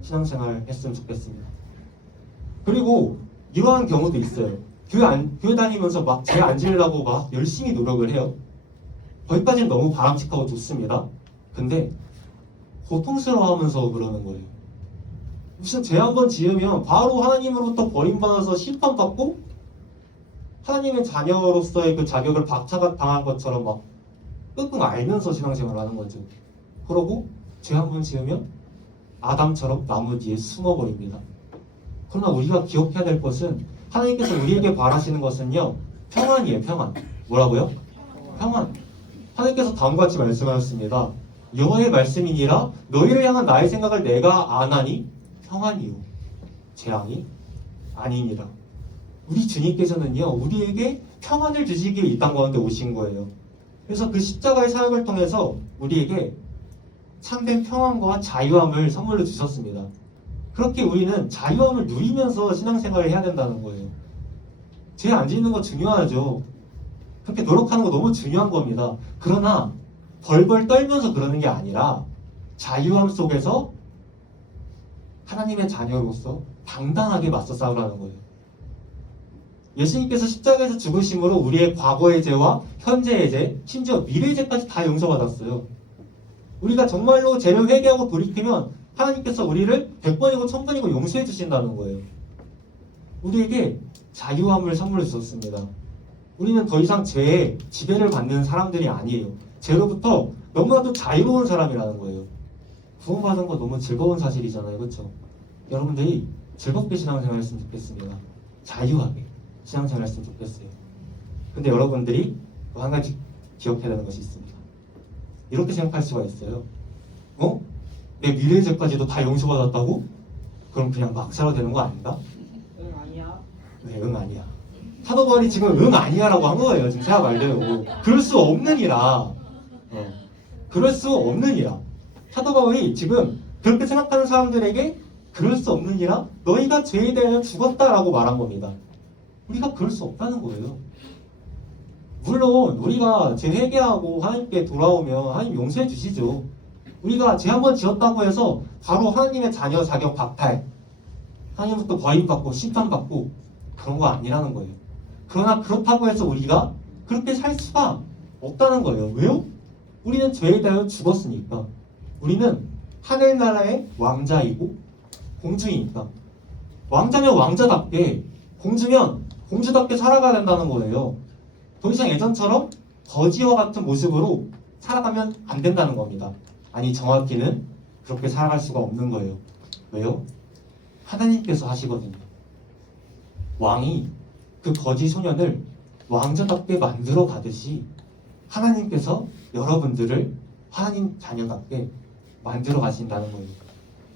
신앙생활 했으면 좋겠습니다. 그리고 이러한 경우도 있어요. 교회 다니면서 막 제 앉으려고 막 열심히 노력을 해요. 거기까지는 너무 바람직하고 좋습니다. 근데 고통스러워하면서 그러는 거예요. 무슨 죄 한 번 지으면 바로 하나님으로부터 버림받아서 심판받고 하나님의 자녀로서의 그 자격을 박차당한 것처럼 막 끙끙 앓면서 신앙생활을 하는 거죠. 그러고 죄 한 번 지으면 아담처럼 나무 뒤에 숨어버립니다. 그러나 우리가 기억해야 될 것은 하나님께서 우리에게 바라시는 것은요, 평안이에요. 평안. 뭐라고요? 평안. 하나님께서 다음과 같이 말씀하셨습니다. 여호와의 말씀이니라 너희를 향한 나의 생각을 내가 아나니 평안이요 재앙이 아니니라. 우리 주님께서는요, 우리에게 평안을 주시기에 이 땅 가운데 오신 거예요. 그래서 그 십자가의 사역을 통해서 우리에게 참된 평안과 자유함을 선물로 주셨습니다. 그렇게 우리는 자유함을 누리면서 신앙생활을 해야 된다는 거예요. 죄 안 짓는 거 중요하죠. 그렇게 노력하는 거 너무 중요한 겁니다. 그러나 벌벌 떨면서 그러는 게 아니라 자유함 속에서 하나님의 자녀로서 당당하게 맞서 싸우라는 거예요. 예수님께서 십자가에서 죽으심으로 우리의 과거의 죄와 현재의 죄, 심지어 미래의 죄까지 다 용서받았어요. 우리가 정말로 죄를 회개하고 돌이키면 하나님께서 우리를 100번이고 1000번이고 용서해 주신다는 거예요. 우리에게 자유함을 선물로 주셨습니다. 우리는 더 이상 죄의 지배를 받는 사람들이 아니에요. 죄로부터 너무나도 자유로운 사람이라는 거예요. 구원받은 거 너무 즐거운 사실이잖아요. 그렇죠? 여러분들이 즐겁게 신앙생활 했으면 좋겠습니다. 자유하게 신앙생활 했으면 좋겠어요. 근데 여러분들이 또 한 가지 기억해야 되는 것이 있습니다. 이렇게 생각할 수가 있어요. 내 미래의 죄까지도 다 용서받았다고? 그럼 그냥 막 살아도 되는 거 아닌가? 응 아니야. 네, 응 아니야. 사도 바울이 지금 응 아니야라고 한 거예요. 지금 제가 말대로. 그럴 수 없느니라. 그럴 수 없느니라. 사도 바울이 지금 그렇게 생각하는 사람들에게 그럴 수 없느니라 너희가 죄에 대하여 죽었다라고 말한 겁니다. 우리가 그럴 수 없다는 거예요. 물론 우리가 죄 회개하고 하나님께 돌아오면 하나님 용서해 주시죠. 우리가 죄 한 번 지었다고 해서 바로 하나님의 자녀 자격 박탈, 하나님부터 버림받고 심판받고 그런 거 아니라는 거예요. 그러나 그렇다고 해서 우리가 그렇게 살 수가 없다는 거예요. 왜요? 우리는 죄에 대하여 죽었으니까. 우리는 하늘나라의 왕자이고 공주이니까. 왕자면 왕자답게, 공주면 공주답게 살아가야 된다는 거예요. 더 이상 예전처럼 거지와 같은 모습으로 살아가면 안 된다는 겁니다. 아니, 정확히는 그렇게 살아갈 수가 없는 거예요. 왜요? 하나님께서 하시거든요. 왕이 그 거지 소년을 왕자답게 만들어 가듯이 하나님께서 여러분들을 하나님 자녀답게 만들어 가신다는 거예요.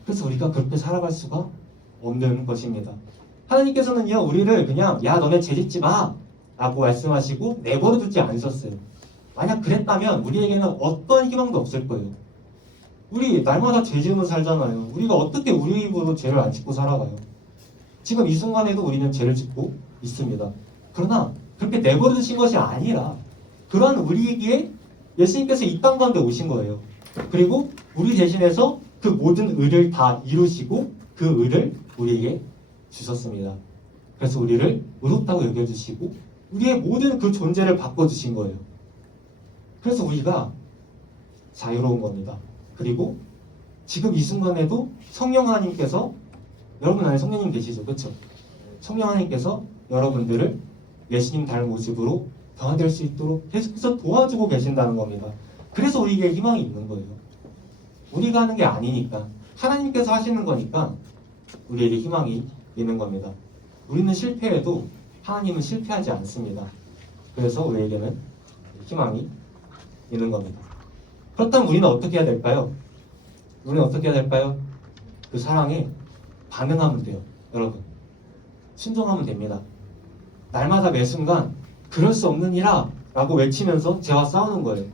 그래서 우리가 그렇게 살아갈 수가 없는 것입니다. 하나님께서는요, 우리를 그냥 야 너네 죄짓지 마 라고 말씀하시고 내버려 두지 않으셨어요. 만약 그랬다면 우리에게는 어떤 희망도 없을 거예요. 우리 날마다 죄 지으면서 살잖아요. 우리가 어떻게 우리 입으로 죄를 안 짓고 살아가요? 지금 이 순간에도 우리는 죄를 짓고 있습니다. 그러나 그렇게 내버려 두신 것이 아니라 그러한 우리에게 예수님께서 이 땅 가운데 오신 거예요. 그리고 우리 대신해서 그 모든 의를 다 이루시고 그 의를 우리에게 주셨습니다. 그래서 우리를 의롭다고 여겨주시고 우리의 모든 그 존재를 바꿔주신 거예요. 그래서 우리가 자유로운 겁니다. 그리고 지금 이 순간에도 성령 하나님께서, 여러분 안에 성령님 계시죠? 그렇죠? 성령 하나님께서 여러분들을 예수님 닮은 모습으로 변화될 수 있도록 계속해서 도와주고 계신다는 겁니다. 그래서 우리에게 희망이 있는 거예요. 우리가 하는 게 아니니까, 하나님께서 하시는 거니까 우리에게 희망이 있는 겁니다. 우리는 실패해도 하나님은 실패하지 않습니다. 그래서 우리에게는 희망이 있는 겁니다. 그렇다면 우리는 어떻게 해야 될까요? 우리는 어떻게 해야 될까요? 그 사랑에 반응하면 돼요. 여러분, 순종하면 됩니다. 날마다 매 순간 그럴 수 없느니라 라고 외치면서 죄와 싸우는 거예요.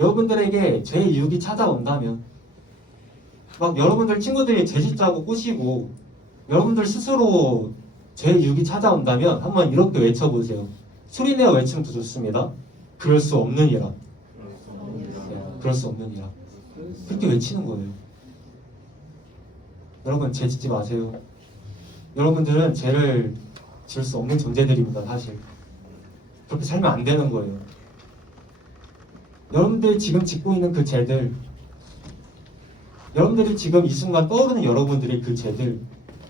여러분들에게 죄의 유혹이 찾아온다면 막 여러분들 친구들이 죄짓 짜고 꼬시고 여러분들 스스로 죄의 유혹이 찾아온다면 한번 이렇게 외쳐보세요. 소리내어 외치면 더 좋습니다. 그럴 수 없느니라. 네, 그럴 수 없느니라. 그렇게 외치는 거예요. 여러분 죄 짓지 마세요. 여러분들은 죄를 지을 수 없는 존재들입니다. 사실 그렇게 살면 안 되는 거예요. 여러분들이 지금 짓고 있는 그 죄들, 여러분들이 지금 이 순간 떠오르는 여러분들의 그 죄들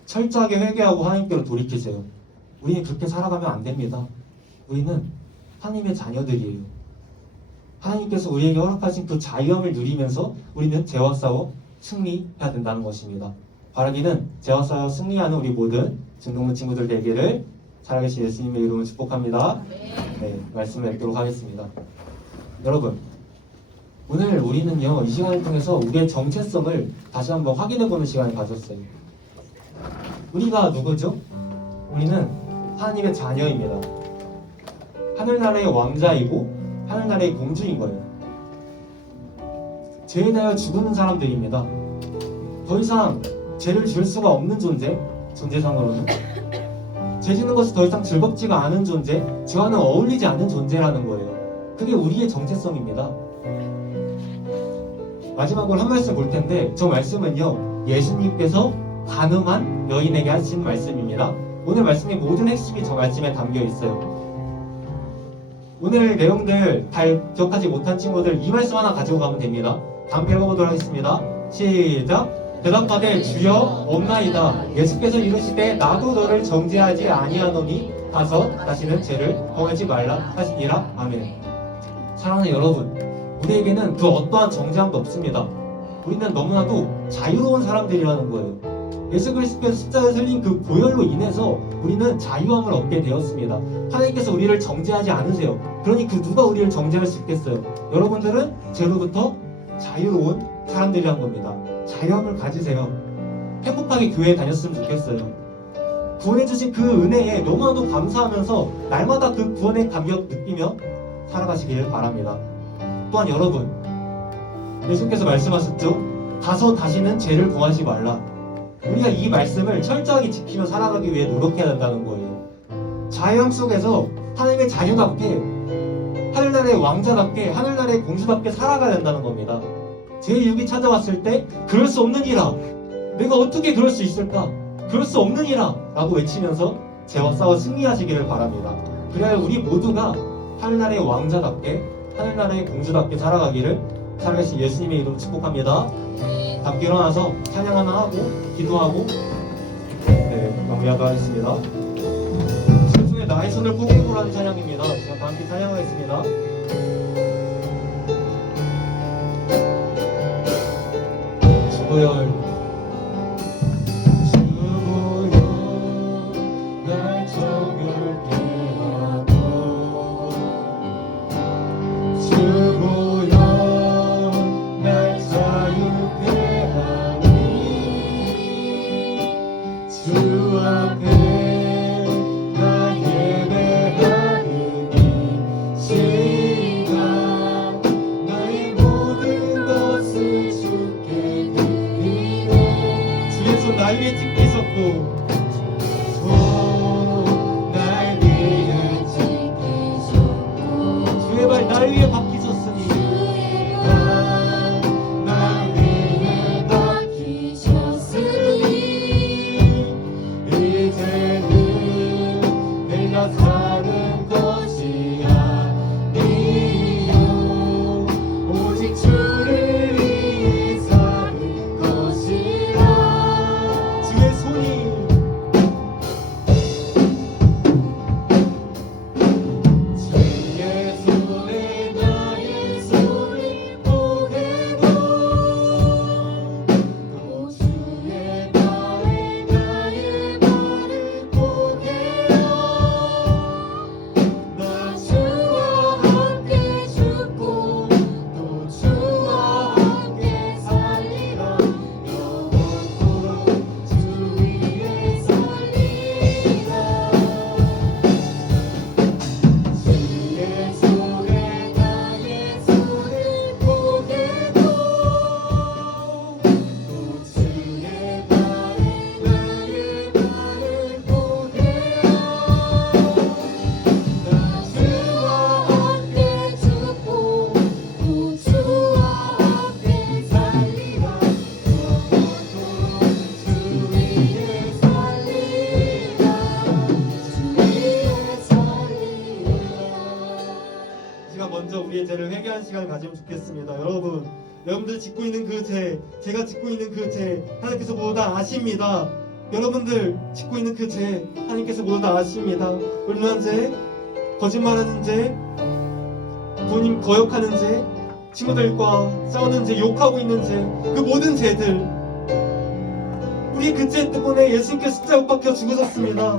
철저하게 회개하고 하나님께로 돌이키세요. 우리는 그렇게 살아가면 안 됩니다. 우리는 하나님의 자녀들이에요. 하나님께서 우리에게 허락하신 그 자유함을 누리면서 우리는 죄와 싸워 승리해야 된다는 것입니다. 바라기는 죄와 싸워 승리하는 우리 모든 증동문 친구들 되기를 살아계신 예수님의 이름으로 축복합니다. 네, 말씀을 읽도록 하겠습니다. 여러분, 오늘 우리는요, 이 시간을 통해서 우리의 정체성을 다시 한번 확인해보는 시간을 가졌어요. 우리가 누구죠? 우리는 하나님의 자녀입니다. 하늘나라의 왕자이고 하늘나라의 공주인 거예요. 죄에 대하여 죽는 사람들입니다. 더 이상 죄를 지을 수가 없는 존재상으로는 죄 짓는 것이 더 이상 즐겁지가 않은 존재, 죄와는 어울리지 않는 존재라는 거예요. 그게 우리의 정체성입니다. 마지막으로 한 말씀 볼 텐데, 저 말씀은요, 예수님께서 간음한 여인에게 하신 말씀입니다. 오늘 말씀의 모든 핵심이 저 말씀에 담겨 있어요. 오늘 내용들 잘 기억하지 못한 친구들 이 말씀 하나 가지고 가면 됩니다. 함께 읽어보도록 하겠습니다. 시작! 대답하되 주여 없나이다. 예수께서 이르시되 나도 너를 정죄하지 아니하노니 가서 다시는 죄를 범하지 말라 하시니라. 아멘. 사랑하는 여러분, 우리에게는 그 어떠한 정죄함도 없습니다. 우리는 너무나도 자유로운 사람들이라는 거예요. 예수 그리스도께서 십자가에 흘린 그 보혈로 인해서 우리는 자유함을 얻게 되었습니다. 하나님께서 우리를 정죄하지 않으세요. 그러니 그 누가 우리를 정죄할 수 있겠어요? 여러분들은 죄로부터 자유로운 사람들이란 겁니다. 자유함을 가지세요. 행복하게 교회에 다녔으면 좋겠어요. 구원해주신 그 은혜에 너무나도 감사하면서 날마다 그 구원의 감격 느끼며 살아가시길 바랍니다. 또한 여러분, 예수께서 말씀하셨죠? 가서 다시는 죄를 범하지 말라. 우리가 이 말씀을 철저하게 지키며 살아가기 위해 노력해야 된다는 거예요. 자유함 속에서 하나님의 자녀답게, 하늘나라의 왕자답게, 하늘나라의 공주답게 살아가야 된다는 겁니다. 죄의 유혹이 찾아왔을 때 그럴 수 없느니라, 내가 어떻게 그럴 수 있을까, 그럴 수 없느니라 라고 외치면서 죄와 싸워 승리하시기를 바랍니다. 그래야 우리 모두가 하늘나라의 왕자답게, 하늘나라의 공주답게 살아가기를 살아계신 예수님의 이름으로 축복합니다. 함께 일어나서 찬양 하나 하고 기도하고 마무리하도록 하겠습니다. 최중에 나의 손을 포기해보라는 찬양입니다. 자, 함께 찬양하겠습니다. 주보열 날 정결케 하고 주보열 날 자유케 하니 주 앞에 나 예배하는 이 시간 나의 모든 것을 주께 드리네. 주의 손 날 위에 찍게 있었고 날 위에 찍게 있었고 주의 발 날 위에 박히셨으니 날 위에 박히셨으니 이제는 내가 사는 것이 아니요 오직 주를 위해 사는 것이라. 주의 손이 주의 손에 날 우리의 죄를 회개하는 시간을 가지면 좋겠습니다. 여러분들 짓고 있는 그 죄, 제가 짓고 있는 그 죄, 하나님께서 모두 다 아십니다. 여러분들 짓고 있는 그 죄, 하나님께서 모두 다 아십니다. 음란 죄, 거짓말하는 죄, 부모님 거역하는 죄, 친구들과 싸우는 죄, 욕하고 있는 죄, 그 모든 죄들, 우리 그 죄 때문에 예수님께서 십자가 못 박혀 죽으셨습니다.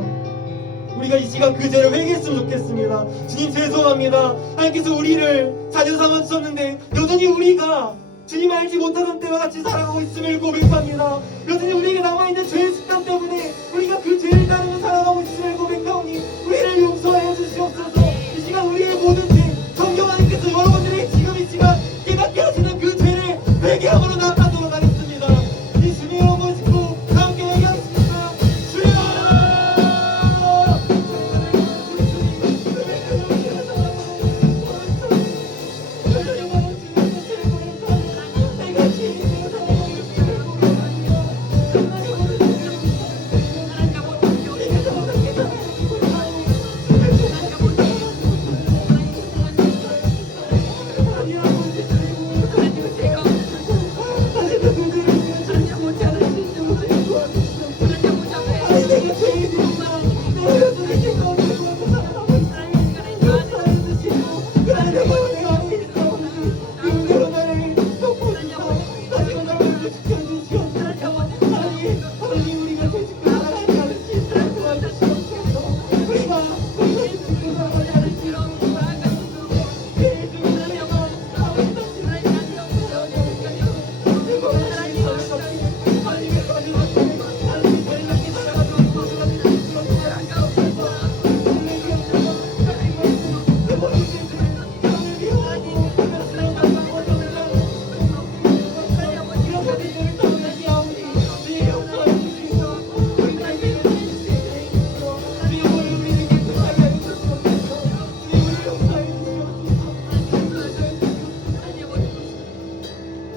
우리가 이 시간 그 죄를 회개했으면 좋겠습니다. 주님 죄송합니다. 하나님께서 우리를 자녀 삼아 주셨는데 여전히 우리가 주님 알지 못하던 때와 같이 살아가고 있음을 고백합니다. 여전히 우리에게 남아있는 죄의 습관 때문에 우리가 그 죄를 따르며 살아가고 있음을 고백하오니 우리를 용서하여 주시옵소서. 이 시간 우리의 모든 죄, 성경 하나님께서 여러분들의 지금 이 시간 깨닫게 하시는 그 죄를 회개함으로 나아가도록 하겠습니다. 이 주님 한번 짚고 함께 회개하겠습니다. 주여!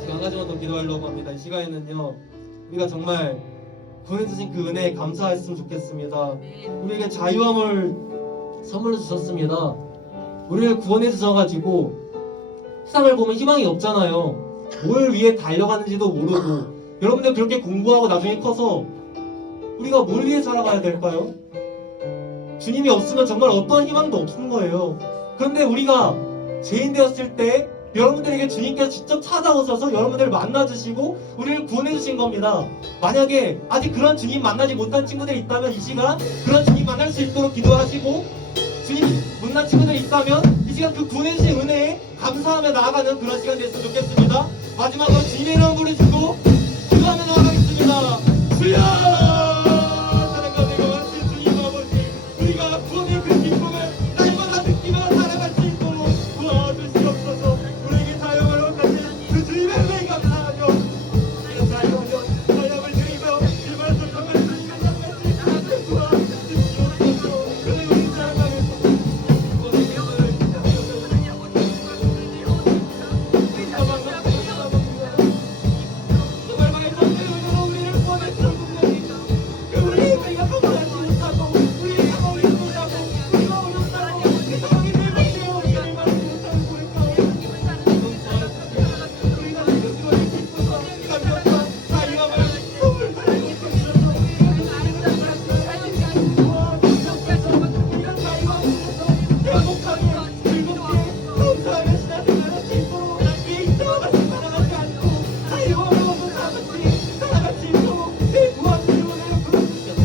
한 가지만 더 기도하려고 합니다. 이 시간에는요, 우리가 정말 보내주신 그 은혜에 감사했으면 좋겠습니다. 우리에게 자유함을 선물로 주셨습니다. 우리를 구원해 주셔가지고 세상을 보면 희망이 없잖아요. 뭘 위해 달려가는지도 모르고. 여러분들 그렇게 공부하고 나중에 커서 우리가 뭘 위해 살아가야 될까요? 주님이 없으면 정말 어떤 희망도 없는 거예요. 그런데 우리가 죄인 되었을 때 여러분들에게 주님께서 직접 찾아오셔서 여러분들을 만나주시고 우리를 구원해주신 겁니다. 만약에 아직 그런 주님 만나지 못한 친구들이 있다면 이 시간 그런 주님 만날 수 있도록 기도하시고, 주님 만난 친구들이 있다면 이 시간 그 구원해주신 은혜에 감사하며 나아가는 그런 시간 됐으면 좋겠습니다. 마지막으로 주님의 이름 부르시고 기도하며 나아가겠습니다. 주여! 사랑과 내가 원하신 주님 아버지, 우리가 구원의 그 기쁨을 날마다 느끼며 살아갈 수 있도록 도와주시옵소서. 우리에게 자유함을 허락하신 그 주님의 은혜에 감사하며 자유함을 드리며 일반적 평을 주님의 삶을 도와주시옵소서. 그래 우리 사랑하면서 정말 말도 안 되는 은혜로 우리를 구원해주셨습니다. 그 우리의 우리가 평안하지 못하고 우리의 상황이 힘들다고 우리가 어렵다고 그 상황이 대박되어 우리를 만지 못하는 고백하오니 우리가 지금 주어진 기쁨과 감격과 자유함을 선물 드리고 있습니다. 우리가 자유함을 행복하게 즐겁게 감사하며 신앙생활할 수 있도록 이 인생같이 살아가지 않고 자유함으로 다같이 있도록 내 도와주시고 내가 불러주시옵소서.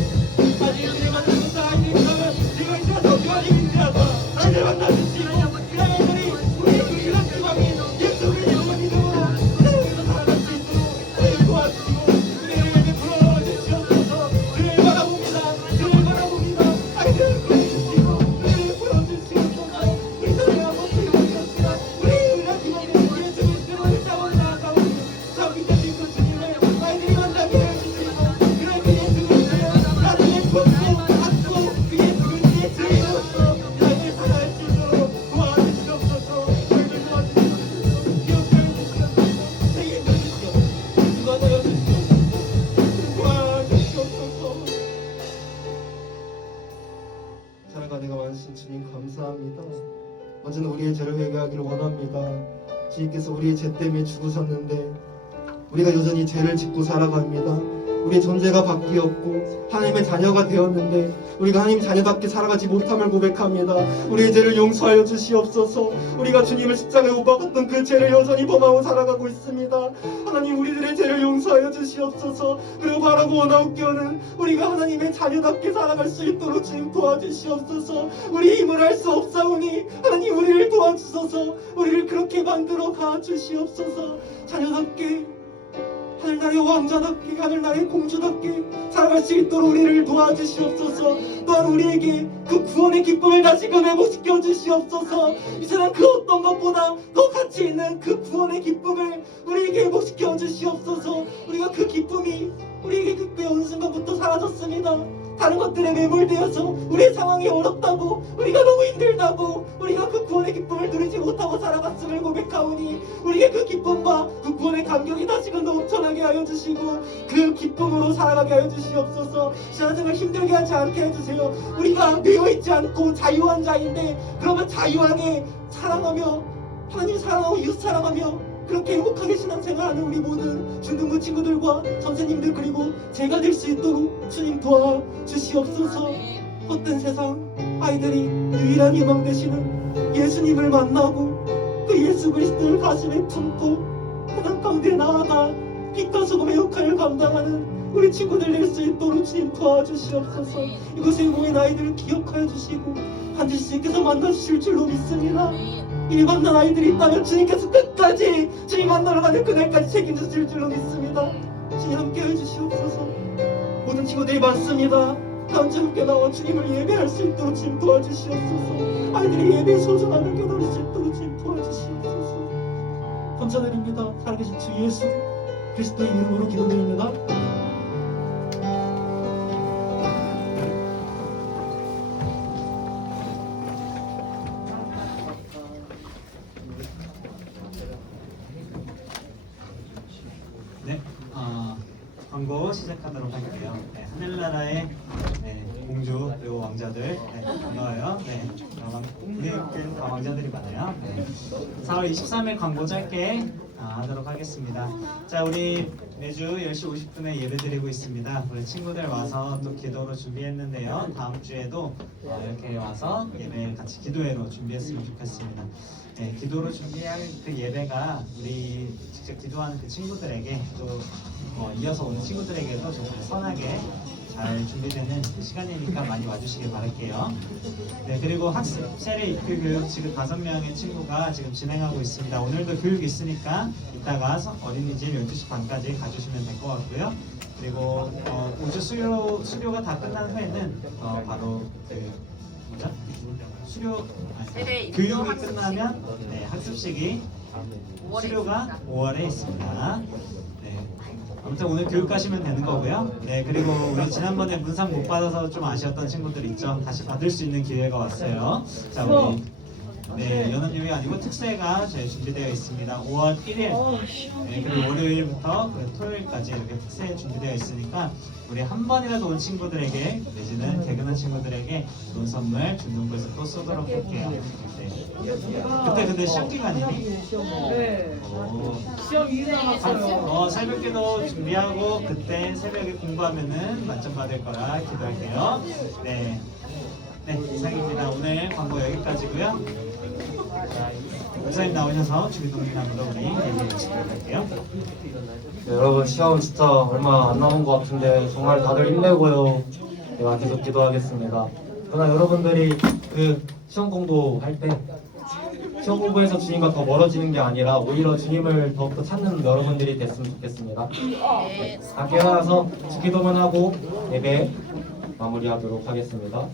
아직 우리를 만나는 아이들이 있다면 네가 있어서 교환이 인지하다 아이들 만나주시고 그 아이들이 우리의 그 이런 지방이 예수 그리스도의 믿음으로 세상에서 살아갈 수 있도록 우리를 도와주시고 우리를 베풀어 주시옵소서. 그를 바라봅니다. 그를 바라봅니다. 아이들을 구해주시고 우리를 풀어주시옵소서. 우리 사랑의 아버지 오셨으나 우리 의뢰 기도에 예수 그리스도를 따라 나아가오니 저기 계신 그 주님을 아이들이 만나게 해주시고 그의 그 예수 그리스도의 나중에 품고 안고 그 예수 그리스도의 주인으로서 삶을 살아갈 수 있도록 도와주시옵소서. 저희를 도와주시옵소서. 기억해 주시옵소서. 책임져 주시옵소서. 주관하여 주시옵소서. 도와주시옵소서. 사랑과 내가 많으신 주님 감사합니다. 먼저는 우리의 죄를 회개하기를 원합니다. 주님께서 우리의 죄 때문에 죽으셨는데 우리가 여전히 죄를 짓고 살아갑니다. 우리의 존재가 바뀌었고 하나님의 자녀가 되었는데 우리가 하나님 자녀답게 살아가지 못함을 고백합니다. 우리의 죄를 용서하여 주시옵소서. 우리가 주님을 십자가에 못 박았던 그 죄를 여전히 범하고 살아가고 있습니다. 하나님 우리들의 죄를 용서하여 주시옵소서. 그리고 바라고 원하옵기는 우리가 하나님의 자녀답게 살아갈 수 있도록 주님 도와주시옵소서. 우리 힘을 할 수 없사오니 하나님 우리를 도와주소서. 우리를 그렇게 만들어 가주시옵소서. 자녀답게 하늘나라의 왕자답게 하늘나라의 공주답게 살아갈 수 있도록 우리를 도와주시옵소서. 또한 우리에게 그 구원의 기쁨을 다시금 회복시켜 주시옵소서. 이 세상 그 어떤 것보다 더 가치 있는 그 구원의 기쁨을 우리에게 회복시켜 주시옵소서. 우리가 그 기쁨이 우리에게 그때 어느 순간부터 사라졌습니다. 다른 것들에 매몰되어서 우리의 상황이 어렵다고 우리가 너무 힘들다고 우리가 그 구원의 기쁨을 누리지 못하고 살아갔음을 고백하오니 우리의 그 기쁨과 그 구원의 감격이 다시금 넘쳐나게 하여 주시고 그 기쁨으로 살아가게 하여 주시옵소서. 신앙생활 힘들게 하지 않게 해주세요. 우리가 매여있지 않고 자유한 자인데 그러면 자유하게 사랑하며 하나님 사랑하고 이웃 사랑하며 그렇게 행복하게 신앙생활하는 우리 모든 중등부 친구들과 선생님들 그리고 제가 될 수 있도록 주님 도와주시옵소서. 헛된 세상 아이들이 유일한 희망 되시는 예수님을 만나고 그 예수 그리스도를 가슴에 품고 세상 가운데 나아가 빛과 소금의 역할을 감당하는 우리 친구들 될 수 있도록 주님 도와주시옵소서. 이곳에 모인 아이들을 기억하여 주시고 반드시 주님께서 만나주실 줄로 믿습니다. 이미 만난 아이들이 있다면 주님께서 끝까지 주님 만나러 가는 그날까지 책임지실 줄로 믿습니다. 주님 함께 해주시옵소서. 모든 친구들이 많습니다. 다음 주 함께 나와 주님을 예배할 수 있도록 주님 도와주시옵소서. 아이들이 예배의 소중함을 깨달을 수 있도록 주님 도와주시옵소서. 감사드립니다. 살아계신 주 예수 그리스도의 이름으로 기도드립니다. 네, 광고 시작하도록 할게요. 네, 하늘나라의 공주 그리고 왕자들 반가워요. 우리는 다 왕자들이 많아요. 4월 23일 광고 짧게 하도록 하겠습니다. 자, 우리 매주 10시 50분에 예배드리고 있습니다. 우리 친구들 와서 또 기도로 준비했는데요. 다음 주에도 이렇게 와서 예배 같이 기도회로 준비했으면 좋겠습니다. 네, 기도로 준비할 그 예배가 우리 직접 기도하는 그 친구들에게 또 이어서 오는 친구들에게도 정말 선하게 잘 준비되는 그 시간이니까 많이 와주시길 바랄게요. 네, 그리고 학습 세례 입교 교육 지금 5명의 친구가 지금 진행하고 있습니다. 오늘도 교육 있으니까 이따가 어린이집 12시 반까지 가주시면 될 것 같고요. 그리고 5주 수료가 다 끝난 후에는 바로 교육이 끝나면 학습식이 수료가 5월에 있습니다. 네. 아무튼 오늘 교육 가시면 되는 거고요. 네, 그리고 우리 지난번에 문상 못 받아서 좀 아쉬웠던 친구들 있죠? 다시 받을 수 있는 기회가 왔어요. 자, 우리 연합유이 아니고 특세가 저희 준비되어 있습니다. 5월 1일 그리고 월요일부터 토요일까지 이렇게 특세 준비되어 있으니까 우리 한 번이라도 온 친구들에게 내지는 개근한 친구들에게 좋은 선물 중등부에서 또 쏘도록 할게요. 그때 근데 시험 기간이니? 네. 시험 2일 남았어요. 새벽기도 준비하고 그때 새벽에 공부하면은 만점 받을 거라 기도할게요. 네, 이상입니다. 오늘 광고 여기까지고요. 목사님 나오셔서 주기도문으로 우리 예배 시도록 할게요. 네, 여러분 시험 진짜 얼마 안 남은 것 같은데 정말 다들 힘내고요. 제가 계속 기도하겠습니다. 그러나 여러분들이 그 시험 공부할 때 시험 공부에서 주님과 더 멀어지는 게 아니라 오히려 주님을 더욱더 찾는 여러분들이 됐으면 좋겠습니다. 다 깨어나서 주기도문 하고 예배 마무리하도록 하겠습니다.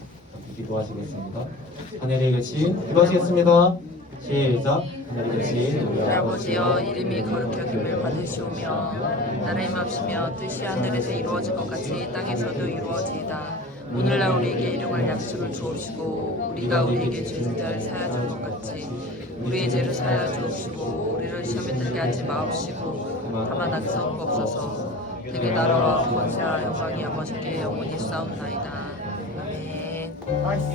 기도하시겠습니다. 하늘에 계신 기도하시겠습니다. 시작. 하늘에 계신 우리 아버지여 이름이 거룩히 여김을 받으시오며 나라의 맙시며 뜻이 하늘에서 이루어진 것 같이 땅에서도 이루어지이다. 오늘날 우리에게 일용할 약속을 주옵시고 우리가 우리에게 죄진 자를 사하여 준 것 같이 우리의 죄를 사하여 주옵시고 우리를 시험에 들게 하지 마옵시고 다만 악에서 없어서 되게 나라와 권세와 영광이 아버지께 영원히 싸움나이다. 아멘.